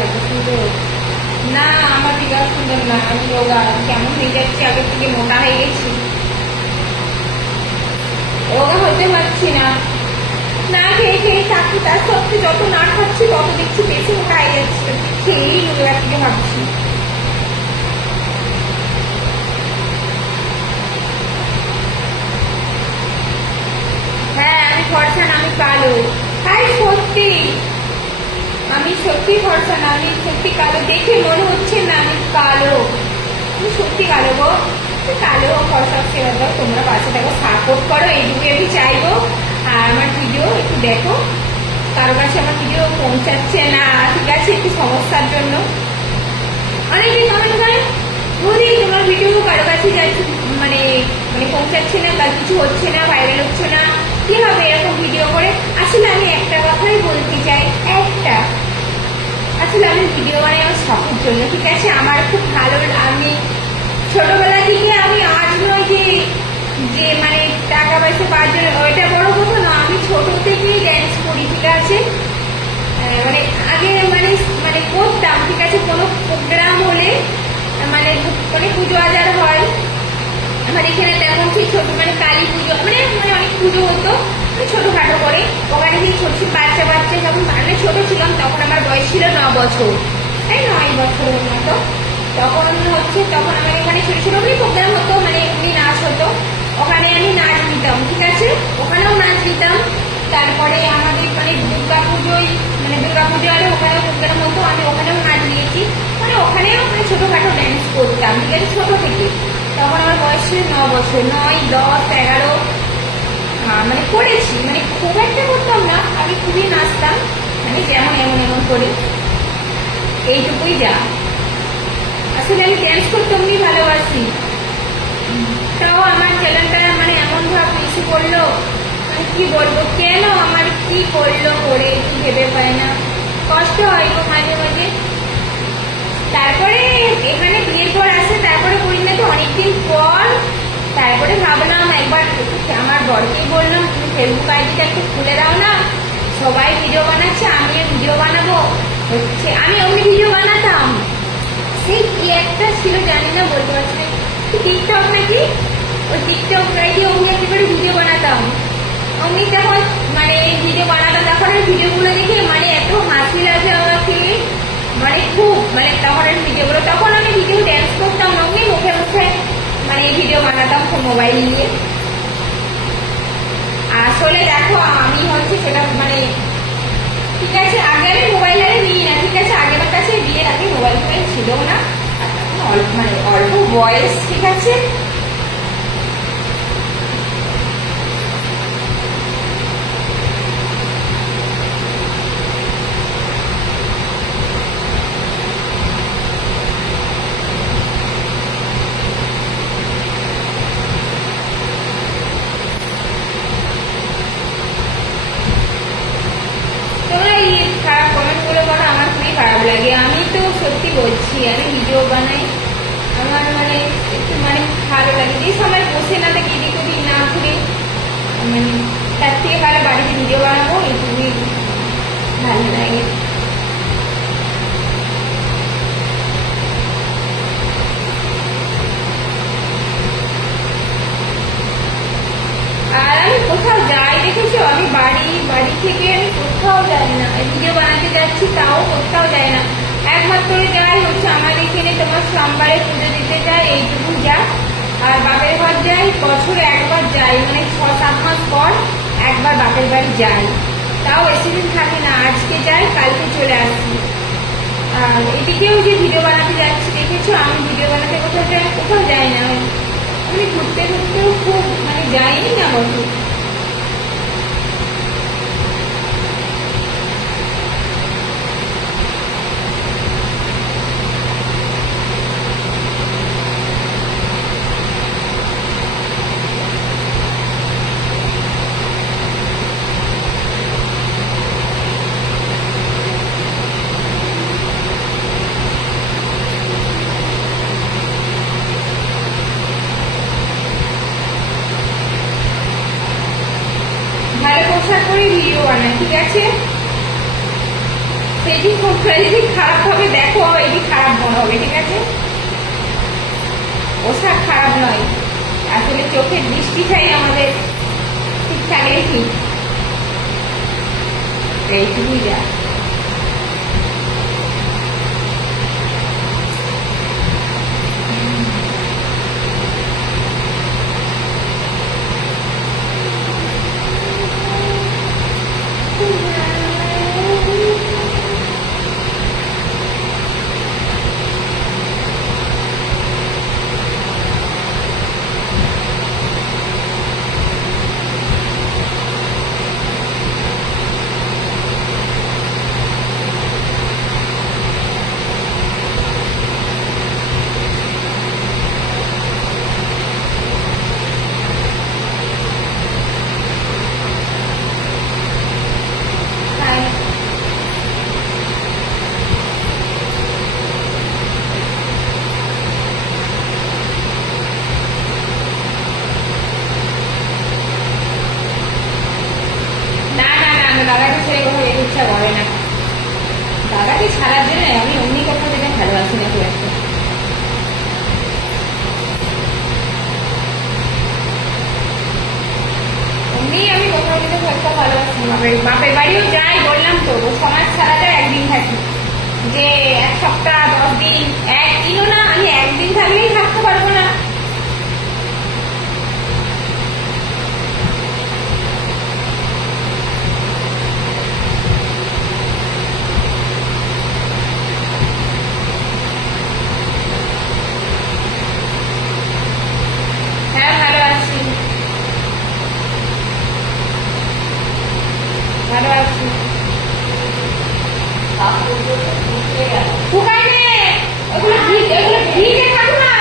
এত সুন্দর না, আমার ফিগার সুন্দর না, আমি রোগা কেমন হয়ে যাচ্ছি, আগের থেকে মোটা হয়ে গেছি, রোগা হতে পারছি না। না খেয়ে খেয়ে থাকি, তার সত্ত্বে যত না খাচ্ছি তত দেখছি বেশি মোটা হয়ে যাচ্ছে, খেয়েই রোগা থেকে ভাবছি। হ্যাঁ আমি ফর্সা না, আমি কালো। তাই সত্যি আমি সত্যি ফর্সা না, আমি সত্যি কালো, দেখে মনে হচ্ছে না আমি কালো, আমি সত্যি কালো গো। কালো ফর্সা সেবা দাও, তোমরা পাশে থাকো, সাপোর্ট করো, এইটুকু আমি চাইবো। আর আমার ভিডিও একটু দেখো, কারো কাছে আমার ভিডিও পৌঁছাচ্ছে না, ঠিক আছে, একটু সমস্যার জন্য। অনেকে কমেন্ট করে বৌদি তোমার ভিডিও কারো কাছে যাচ্ছে মানে মানে পৌঁছাচ্ছে না, বা কিছু হচ্ছে না, ভাইরাল হচ্ছে না, কি হবে এরকম ভিডিও করে? আসলে আমি একটা কথাই বলতে চাই, একটা আসলে আমি ভিডিও বানাই আমার শখের জন্য, ঠিক আছে? আমার খুব ভালো, আমি ছোটবেলা থেকে আমি আজ নয় যে যে মানে টাকা পয়সা পাওয়ার জন্য, ওইটা বড় কথা না, আমি ছোট থেকেই ড্যান্স করি, ঠিক আছে? মানে আগে মানে মানে পুজো আজার হয় আমার এখানে, তেমন কি ছোট মানে কালী পুজো মানে মানে অনেক পুজো হতো ছোটখাটো করে। ওখানে কি ছোট ছোট বাচ্চা বাচ্চা যখন মানে ছোট ছিলাম তখন আমার বয়স ছিল 9 বছর, তাই 9 বছরের মতো। তখন তখন আমার এখানে ছোট ছোট প্রোগ্রাম হতো, মানে এমনি নাচ হতো, ওখানে আমি নাচ দিতাম, ঠিক আছে, ওখানেও নাচ দিতাম। তারপরে আমাদের মানে দুর্গা পুজো আরে ওখানেও প্রোগ্রাম হতো, আমি ওখানেও নাচ দিয়েছি, মানে ওখানেও মানে ছোটখাটো ড্যান্স করতাম, ঠিক আছে, ছোট থেকে। তখন আমার বয়স ছিল 9 বছর, 9, 10, 11 মানে করেছি, মানে খুব একটা করতাম না, আমি খুবই নাচতাম, মানে যেমন এমন এমন করে, এইটুকুই যা। আসলে আমি ড্যান্স করতে এমনি ভালোবাসি, তাও আমার চ্যানেলটা মানে এমন ভাবে ইস্যু করলো, মানে কি বলবো, কেন আমার কি করলো করে কি ভেবে পায় না, কষ্ট হয় গো মাঝে মাঝে। তারপরে এখানে বিয়ের পর আসে, তারপরে করি না তো অনেকদিন পর, তারপরে ভাবলাম একবার আমার বরকেই বললাম তুমি ফেসবুক আইডিটা একটু খুলে দাও না, সবাই ভিডিও বানাচ্ছে আমিও ভিডিও বানাবো, আমি অমনি ভিডিও বানাতাম, সেই কি একটা ছিল জানি না, বলতে পারছি না, টিকটক নাকি, ওই টিকটক আইডি অমনি একেবারে ভিডিও বানাতাম, অমনি তখন মানে ভিডিও বানাতাম, তখন ওই ভিডিওগুলো দেখে মানে এত হাসি লাগে আমাকে, মানে খুব মানে তখন ভিডিওগুলো, তখন আমি ভিডিও ড্যান্স করতাম, অমনি মুখে মুখে মানে ভিডিও বানাতাম মোবাইল নিয়ে। আসলে দেখো আমি সেটা মানে ঠিক আছে, আগে আমি মোবাইল আরে নিই না, ঠিক আছে, আগে আমার কাছে বিয়ের আগে মোবাইল ফোবাইল ছিল না, মানে অল্প বয়স, ঠিক আছে। খারাপ লাগে, আমি তো সত্যি বলছি, আমি ভিডিও বানাই, আমার মানে একটু মানে ভালো লাগে, যে সময় বসে না থাকে এদিক ওদিক না ঘুরে, মানে তার থেকে ভালো বাড়িতে ভিডিও বানাবো, এইটুকুই ভালো লাগে। আর আমি কোথাও যাই দেখেছো, আমি বাড়ি থেকে আমি কোথাও যাই না, ভিডিও বানাতে যাচ্ছি তাও কোথাও যাই না, একমাত্র যাই আমার এখানে তোমার সোমবারে পুজো দিতে যাই, এইটুকু যা, আর বাপের ঘর যাই বছরে একবার যাই, মানে 6-7 মাস পর একবার বাপের বাড়ি যাই, তাও বেশিদিন থাকি না, আজকে যাই কালকে চলে আসি। আর এদিকেও যে ভিডিও বানাতে যাচ্ছি দেখেছো, আমি ভিডিও বানাতে কোথাও যাই না, আমি ঘুরতে ঘুরতেও খুব মানে যাইনি না বছর। ভালো পোশাক করে ভিডিও বানায়, ঠিক আছে, সেটি যদি খারাপ হবে দেখো এটি খারাপ মনে হবে, ঠিক আছে, পোশাক খারাপ নয়, আসলে চোখের দৃষ্টিটাই আমাদের ঠিক থাকলে ঠিক, এইটুকুই যা। বাপের বাড়িও যাই, বললাম তো সমাজ ছাড়াটা একদিন থাকি, যে 1 সপ্তাহ 10 দিন, একদিনও না, আমি একদিন থাকলেই থাকতে পারবো না। হ্যাঁ ভালো আছি, ভালো আছি। শুকায় নে, ওগুলো ভিজে থাকো না।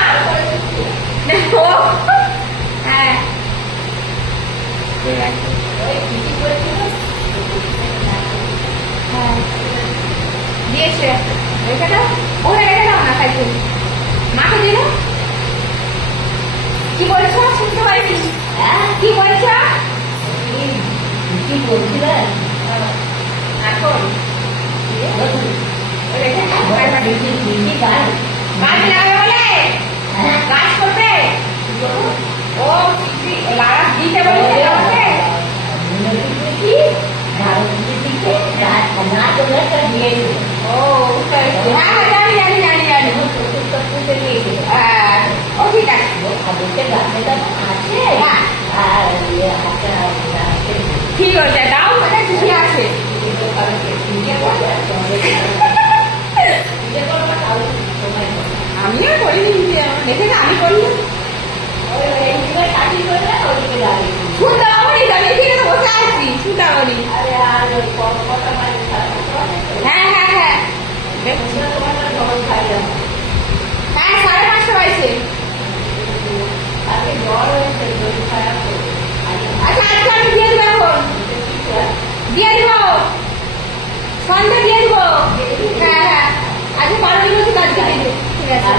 দেখো, হ্যাঁ ঠিক আছে। হ্যাঁ দিয়েছে, রেখে দাও, ওরা রেখে দাও না, তাই মাকে দিল। কি বলছো শুনতে পাইনি? কি বলছো? কি বলছিলে এখন? গাছ লাগাবে বলে, গাছ করবে, ও লাগা দিতে বলেছে, কি ও হ্যাঁ জানি জানি জানি জানি, ও ঠিক আছে, ঠিক আছে দাও, মানে ঠিক আছে। আমিও করিনি, দেখে না আমি করি, শুনতে পারি, আমি এখানে বসে আছি, শুনতে পারি। হ্যাঁ হ্যাঁ হ্যাঁ হ্যাঁ 5:30 হয়েছে। আচ্ছা আজকে আমি দিয়ে দেবো, এখন দিয়ে দিব, সন্ধ্যে দিয়ে দিব। হ্যাঁ হ্যাঁ আজকে 12 দিন হচ্ছে, কাজ দিয়ে দেবো, ঠিক আছে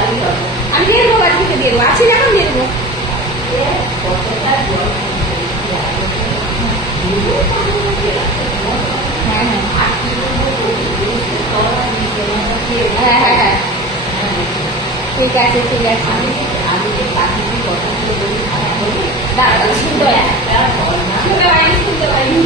আমি দিয়ে দেবো, কাজ থেকে দিয়ে দেবো, আছি যখন দিয়ে দেবো। হ্যাঁ হ্যাঁ হ্যাঁ হ্যাঁ ঠিক আছে ঠিক আছে। শুনতে পাইনি, শুনতে পাইনি।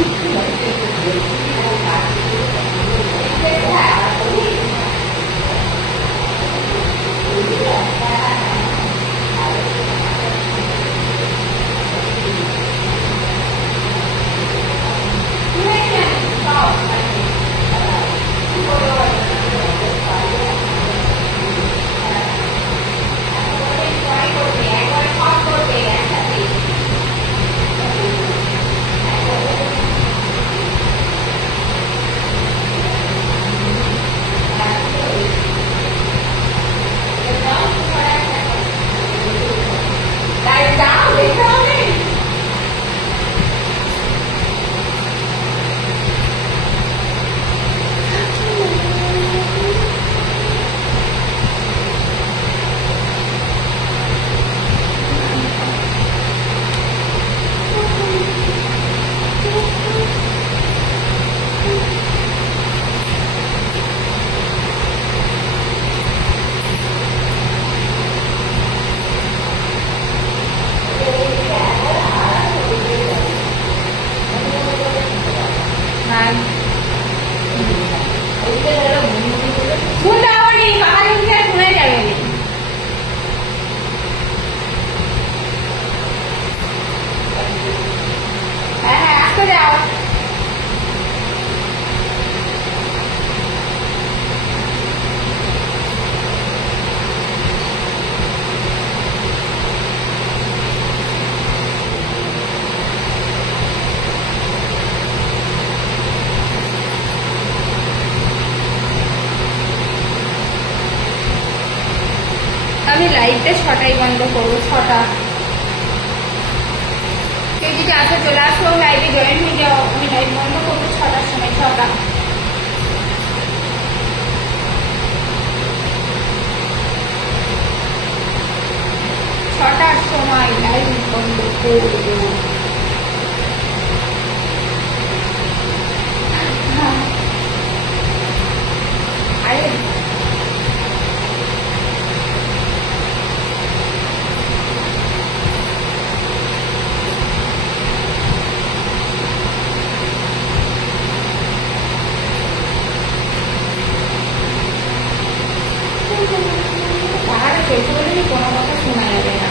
আমি লাইভটা 6টায় বন্ধ করবো, 6টা। কেউ যদি আসে চলে আসো, লাইভে জয়েন হয়ে যাও, আমি লাইভ বন্ধ করবো 6টার সময়, 6টা। ছটার সময় লাইভ বন্ধ করবো। আরে তাহলে পেছনে যদি কোনো কথা শোনা যাবে না।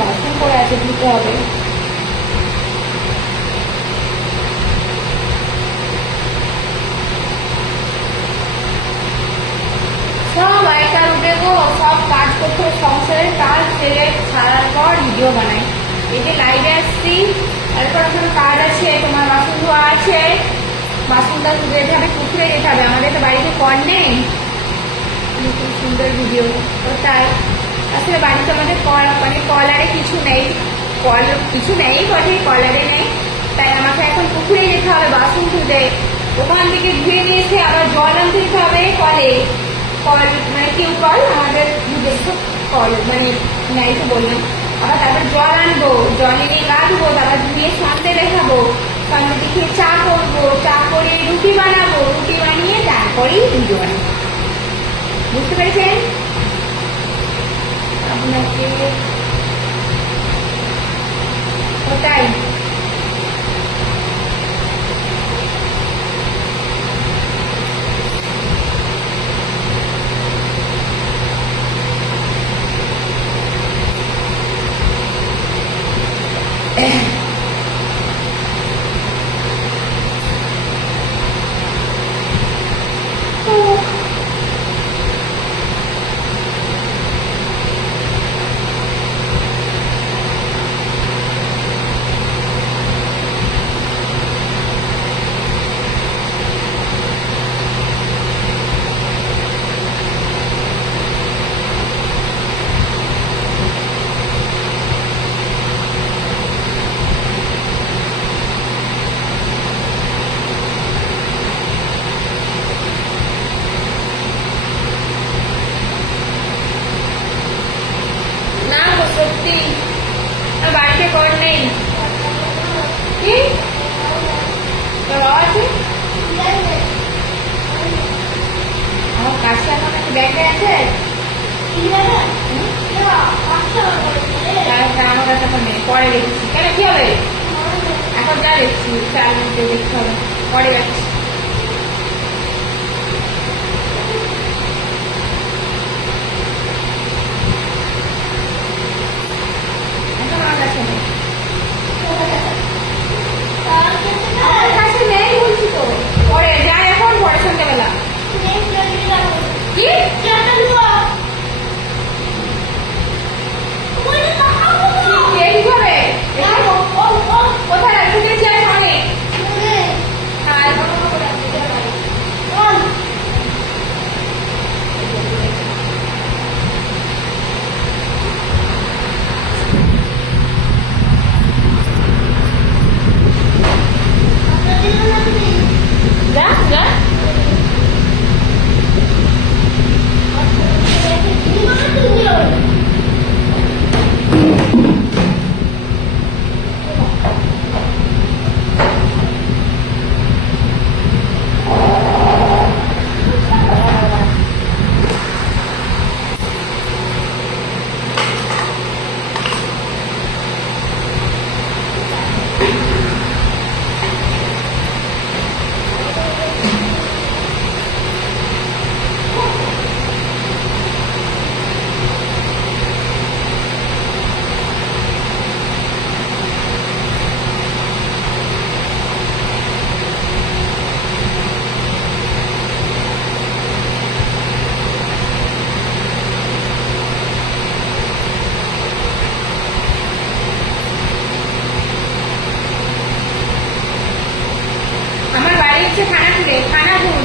বাসন করে আছে, ধুতে হবে। সব আয়কার উঠে গো, সব কাজ করতে হবে, সংসারের কাজ ছেড়ে ছাড়ার পর ভিডিও বানাই। এই যে লাইভে আসছি, তারপর এখন কাজ আছে, তোমার বাসন ধোয়া আছে, বাসনটা ধুয়ে যেতে হবে, পুকুরে যেতে হবে, আমাদের তো বাড়িতে কল নেই। খুব সুন্দর ভিডিও তো তাই। আসলে বাড়িতে আমাদের কল মানে কলারে কিছু নেই, কল কিছু নেই বটে, কলারে নেই, তাই আমাকে এখন পুকুরে যেতে হবে বাসন ধুতে। ওখান থেকে ধুয়ে নিয়ে এসে আবার জল আনতে যেতে হবে কলে, কল মানে কেউ কল আমাদের নিজস্ব কল মানে নাই তো বললাম। আবার তারপর জল আনবো, জল এনে গা ধুবো, তারপর ধুয়ে সন্ধে দেখাবো, সন্ধে দেখে চা করবো, চা করে রুটি বানাবো, রুটি বানিয়ে তারপরেই ভিডিও বানাবো। বুঝতে পেরেছেন? আপনাকে ওটাই না গো, সত্যি আর বাড়িতে কল নেই। কি আছে আমার কাছে? এখন একটা ব্যাগে আছে, আমার কাছে এখন নেই, পরে দেখছি। কেন কি হবে? এখন যা দেখছি, চার মিনিটে দেখতে হবে, পরে যাচ্ছি। এখন আমার কাছে নেই, আমার কাছে নেই বলছি তো, পরে যাই, এখন পরে সন্ধ্যেবেলা। কি এই হবে কোথায় রাখতে দিয়েছি আর সঙ্গে যা যা। আমার বাড়ি হচ্ছে খানাকুলে, খানাকুল।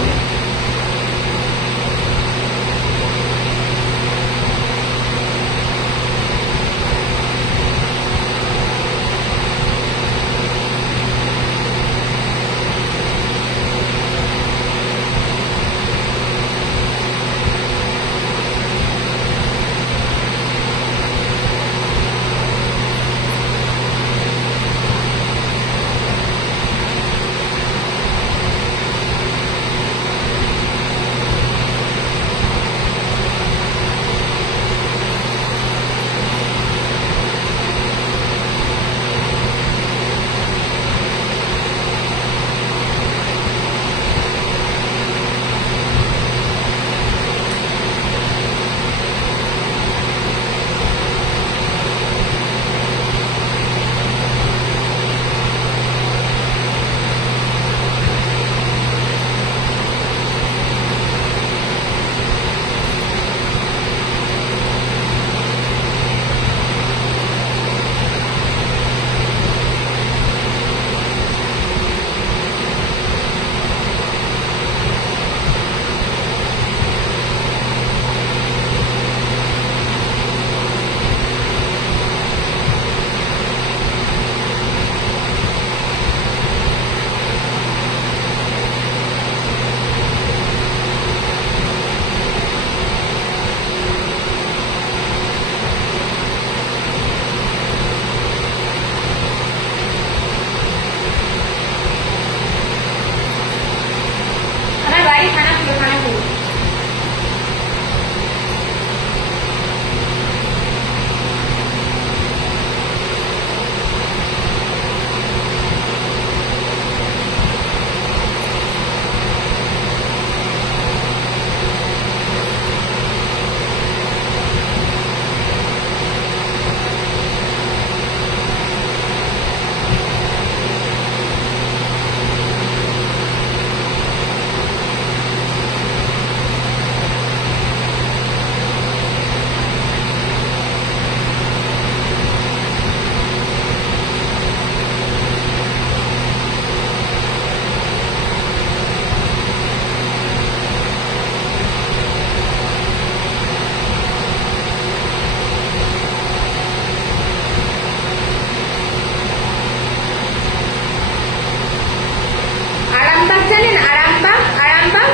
জানেন? আরামবাগ, আরামবাগ।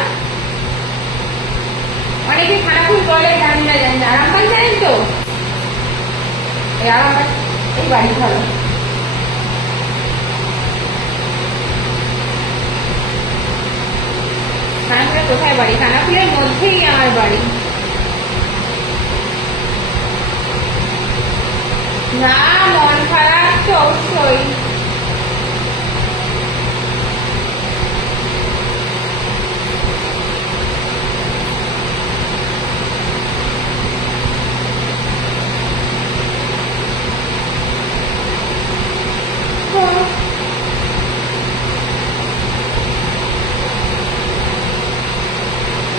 অনেকে খানাকুল বলে, জানি না, জানেন আরামবাগ জানেন তো? এই আরামবাগ, এই বাড়ি ভালো। খানাকুলে কোথায় বাড়ি? খানাকুলের মধ্যেই আমার বাড়ি। না, মন খারাপ তো অবশ্যই।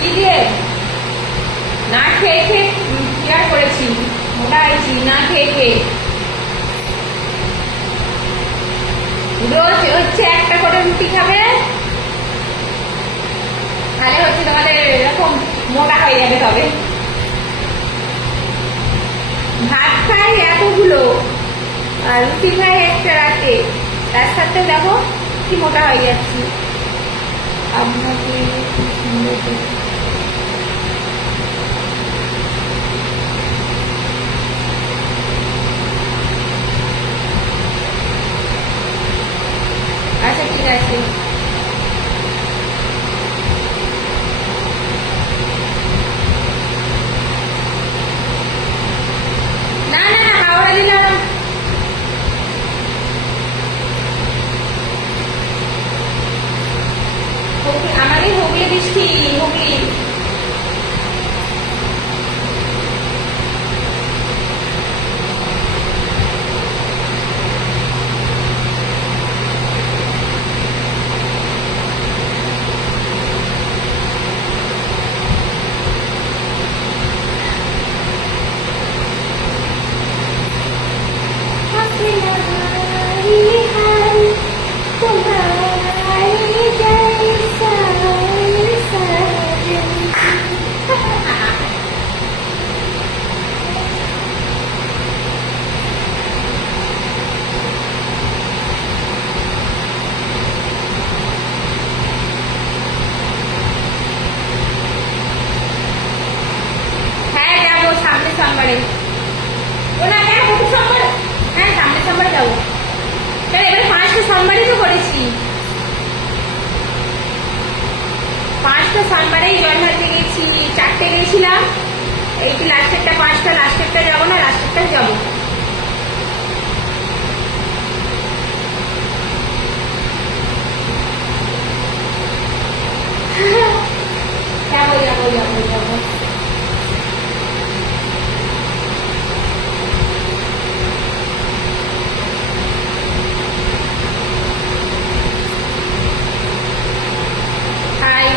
কি দিয়ে? না খেয়ে খেয়ে কেয়ার করেছি, মোটা হয়েছি না খেয়ে খেয়ে। রোজ হচ্ছে একটা করে রুটি খাবে, তাহলে হচ্ছে তোমাদের এরকম মোটা হয়ে যাবে। তবে ভাত খাই এতগুলো, আর রুটি খাই একটা রাতে, তার সাথে দেখো কি মোটা হয়ে যাচ্ছি। আপনাকে আচ্ছা ঠিক আছে। না না না, হাওড়া জেলার আমাদের হুগলি বৃষ্টি, হুগলি। হ্যাঁ যাবো সামনের সোমবারে। ও না কেন, কত সোমবার? হ্যাঁ সামনের সোমবারে যাবো। তাহলে এবারে 5টা সোমবারই তো করেছি, 5টা সোমবারেই জল ঢালতে গেছি। 4টে গেছিলাম, এই কি লাস্টেরটা 5টা, লাস্টেরটা যাবো না, লাস্টেরটা যাবো। যাবো যাবো যাবো যাবো। হাই।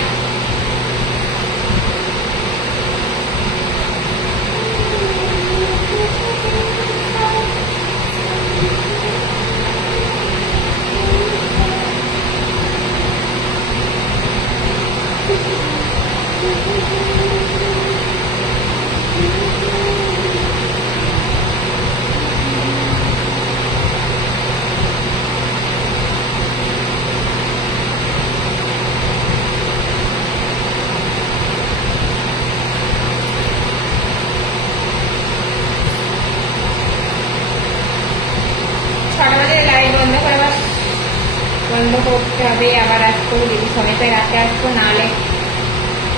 বন্ধ করতে হবে, আবার আসবো যদি সময় পাই রাতে আসবো, নাহলে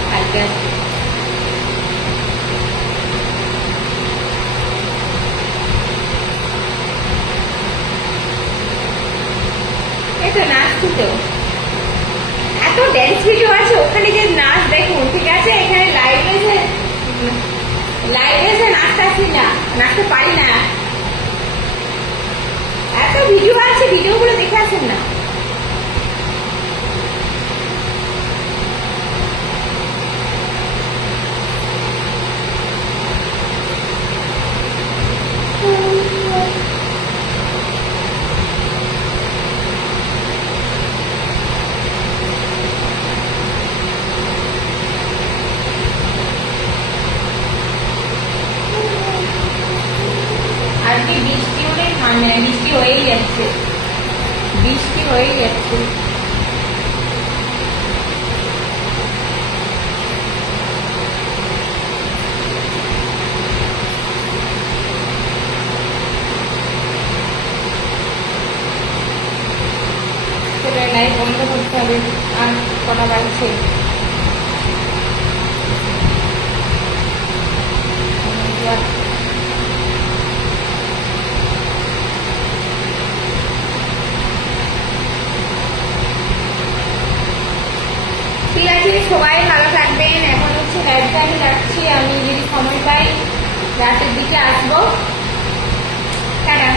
কালকে আসবো। এই তো নাচছি তো, এত ড্যান্স ভিডিও আছে ওখানে, যে নাচ দেখুন, ঠিক আছে? এখানে লাইভে যে নাচতে আসি না, নাচতে পারি না, এত ভিডিও আছে, ভিডিওগুলো দেখে আসেন না। আজকে বৃষ্টি হলে থামবে না, বৃষ্টি হয়েই যাচ্ছে, বৃষ্টি লাইভ বন্ধ করতে হবে। আর কটা বাজছে? ঠিক আছে, সবাই ভালো থাকবেন। এখন হচ্ছে লাইভটা আমি রাখছি, আমি যদি সময় পাই রাতের দিকে আসবো। টাটা।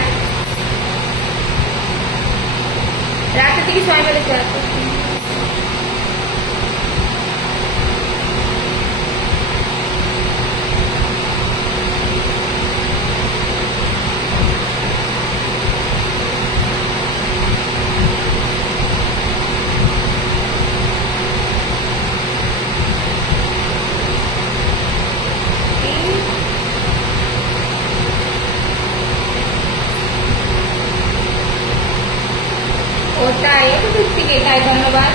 রাতের দিকে সময় পেলে চলে আসবো। ওটাই, ওটা সত্যি তাই, ধন্যবাদ।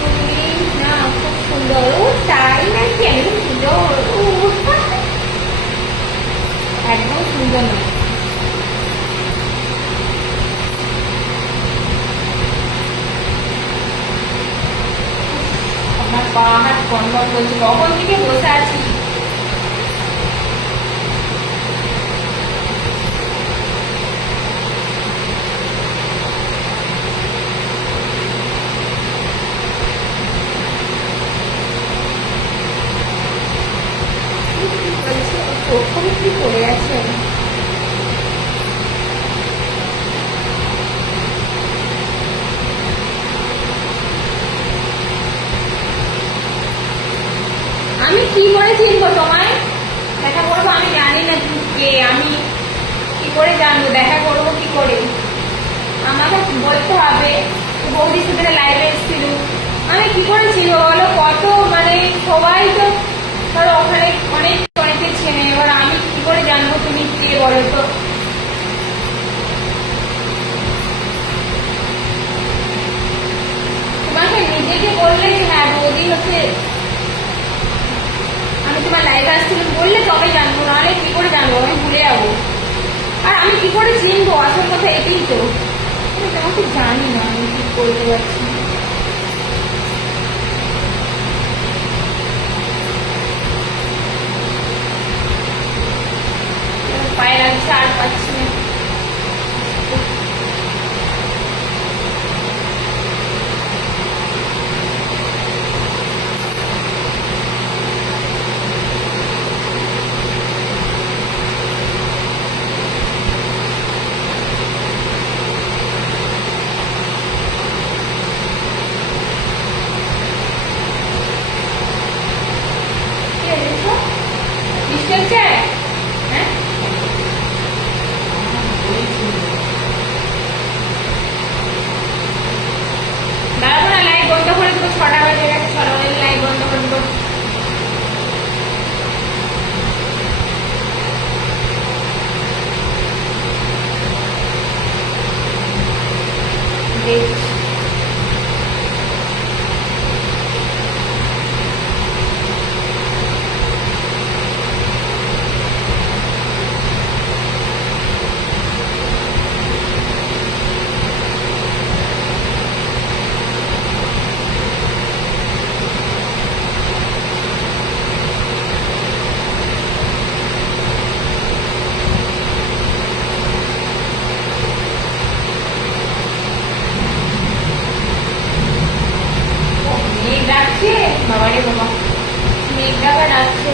তুমি না খুব সুন্দর। ও তাই নাকি? একদম সুন্দর। ও একদম সুন্দর নয়। আমার পা হাত কনকন করছে, কখন থেকে বসে আছি। চোখে কি পড়ে আছে? আমি কি করে চিনবো তোমায়? দেখা করবো? আমি জানি না তুমি কে, আমি কি করে জানবো? দেখা করবো কি করে? আমাকে বলতে হবে। বৌদির সাথে লাইভে এসেছিল, আমি কি করে চিনবো বলো? কত মানে সবাই তো ধরো ওখানে অনেক অনেকে চেনে, এবার আমি কি করে জানবো তুমি কে বলো তো? তোমাকে নিজেকে বললে যে হ্যাঁ বৌদি হচ্ছে আমি তোমার লাইভে আসছিলাম বললে তবে জানবো, নাহলে কি করে জানবো? আমি ভুলে যাবো। আর আমি কি করে চিনবো? আসল কথা এটাই তো, আমি তোমাকে জানি না, আমি কি করতে পারছি। পায়ে লাগছে আর পাচ্ছি না। বৃষ্টি হচ্ছে? হ্যাঁ, দাঁড়াবো না, লাইভ বন্ধ করে দেবো। 6টা বাজে গেছে, 6টা বাজে লাইভ বন্ধ করে দেবো। দেখছি। মেঘ ডাকছে, বাবারে বাবা, মেঘ ডাকা ডাকছে।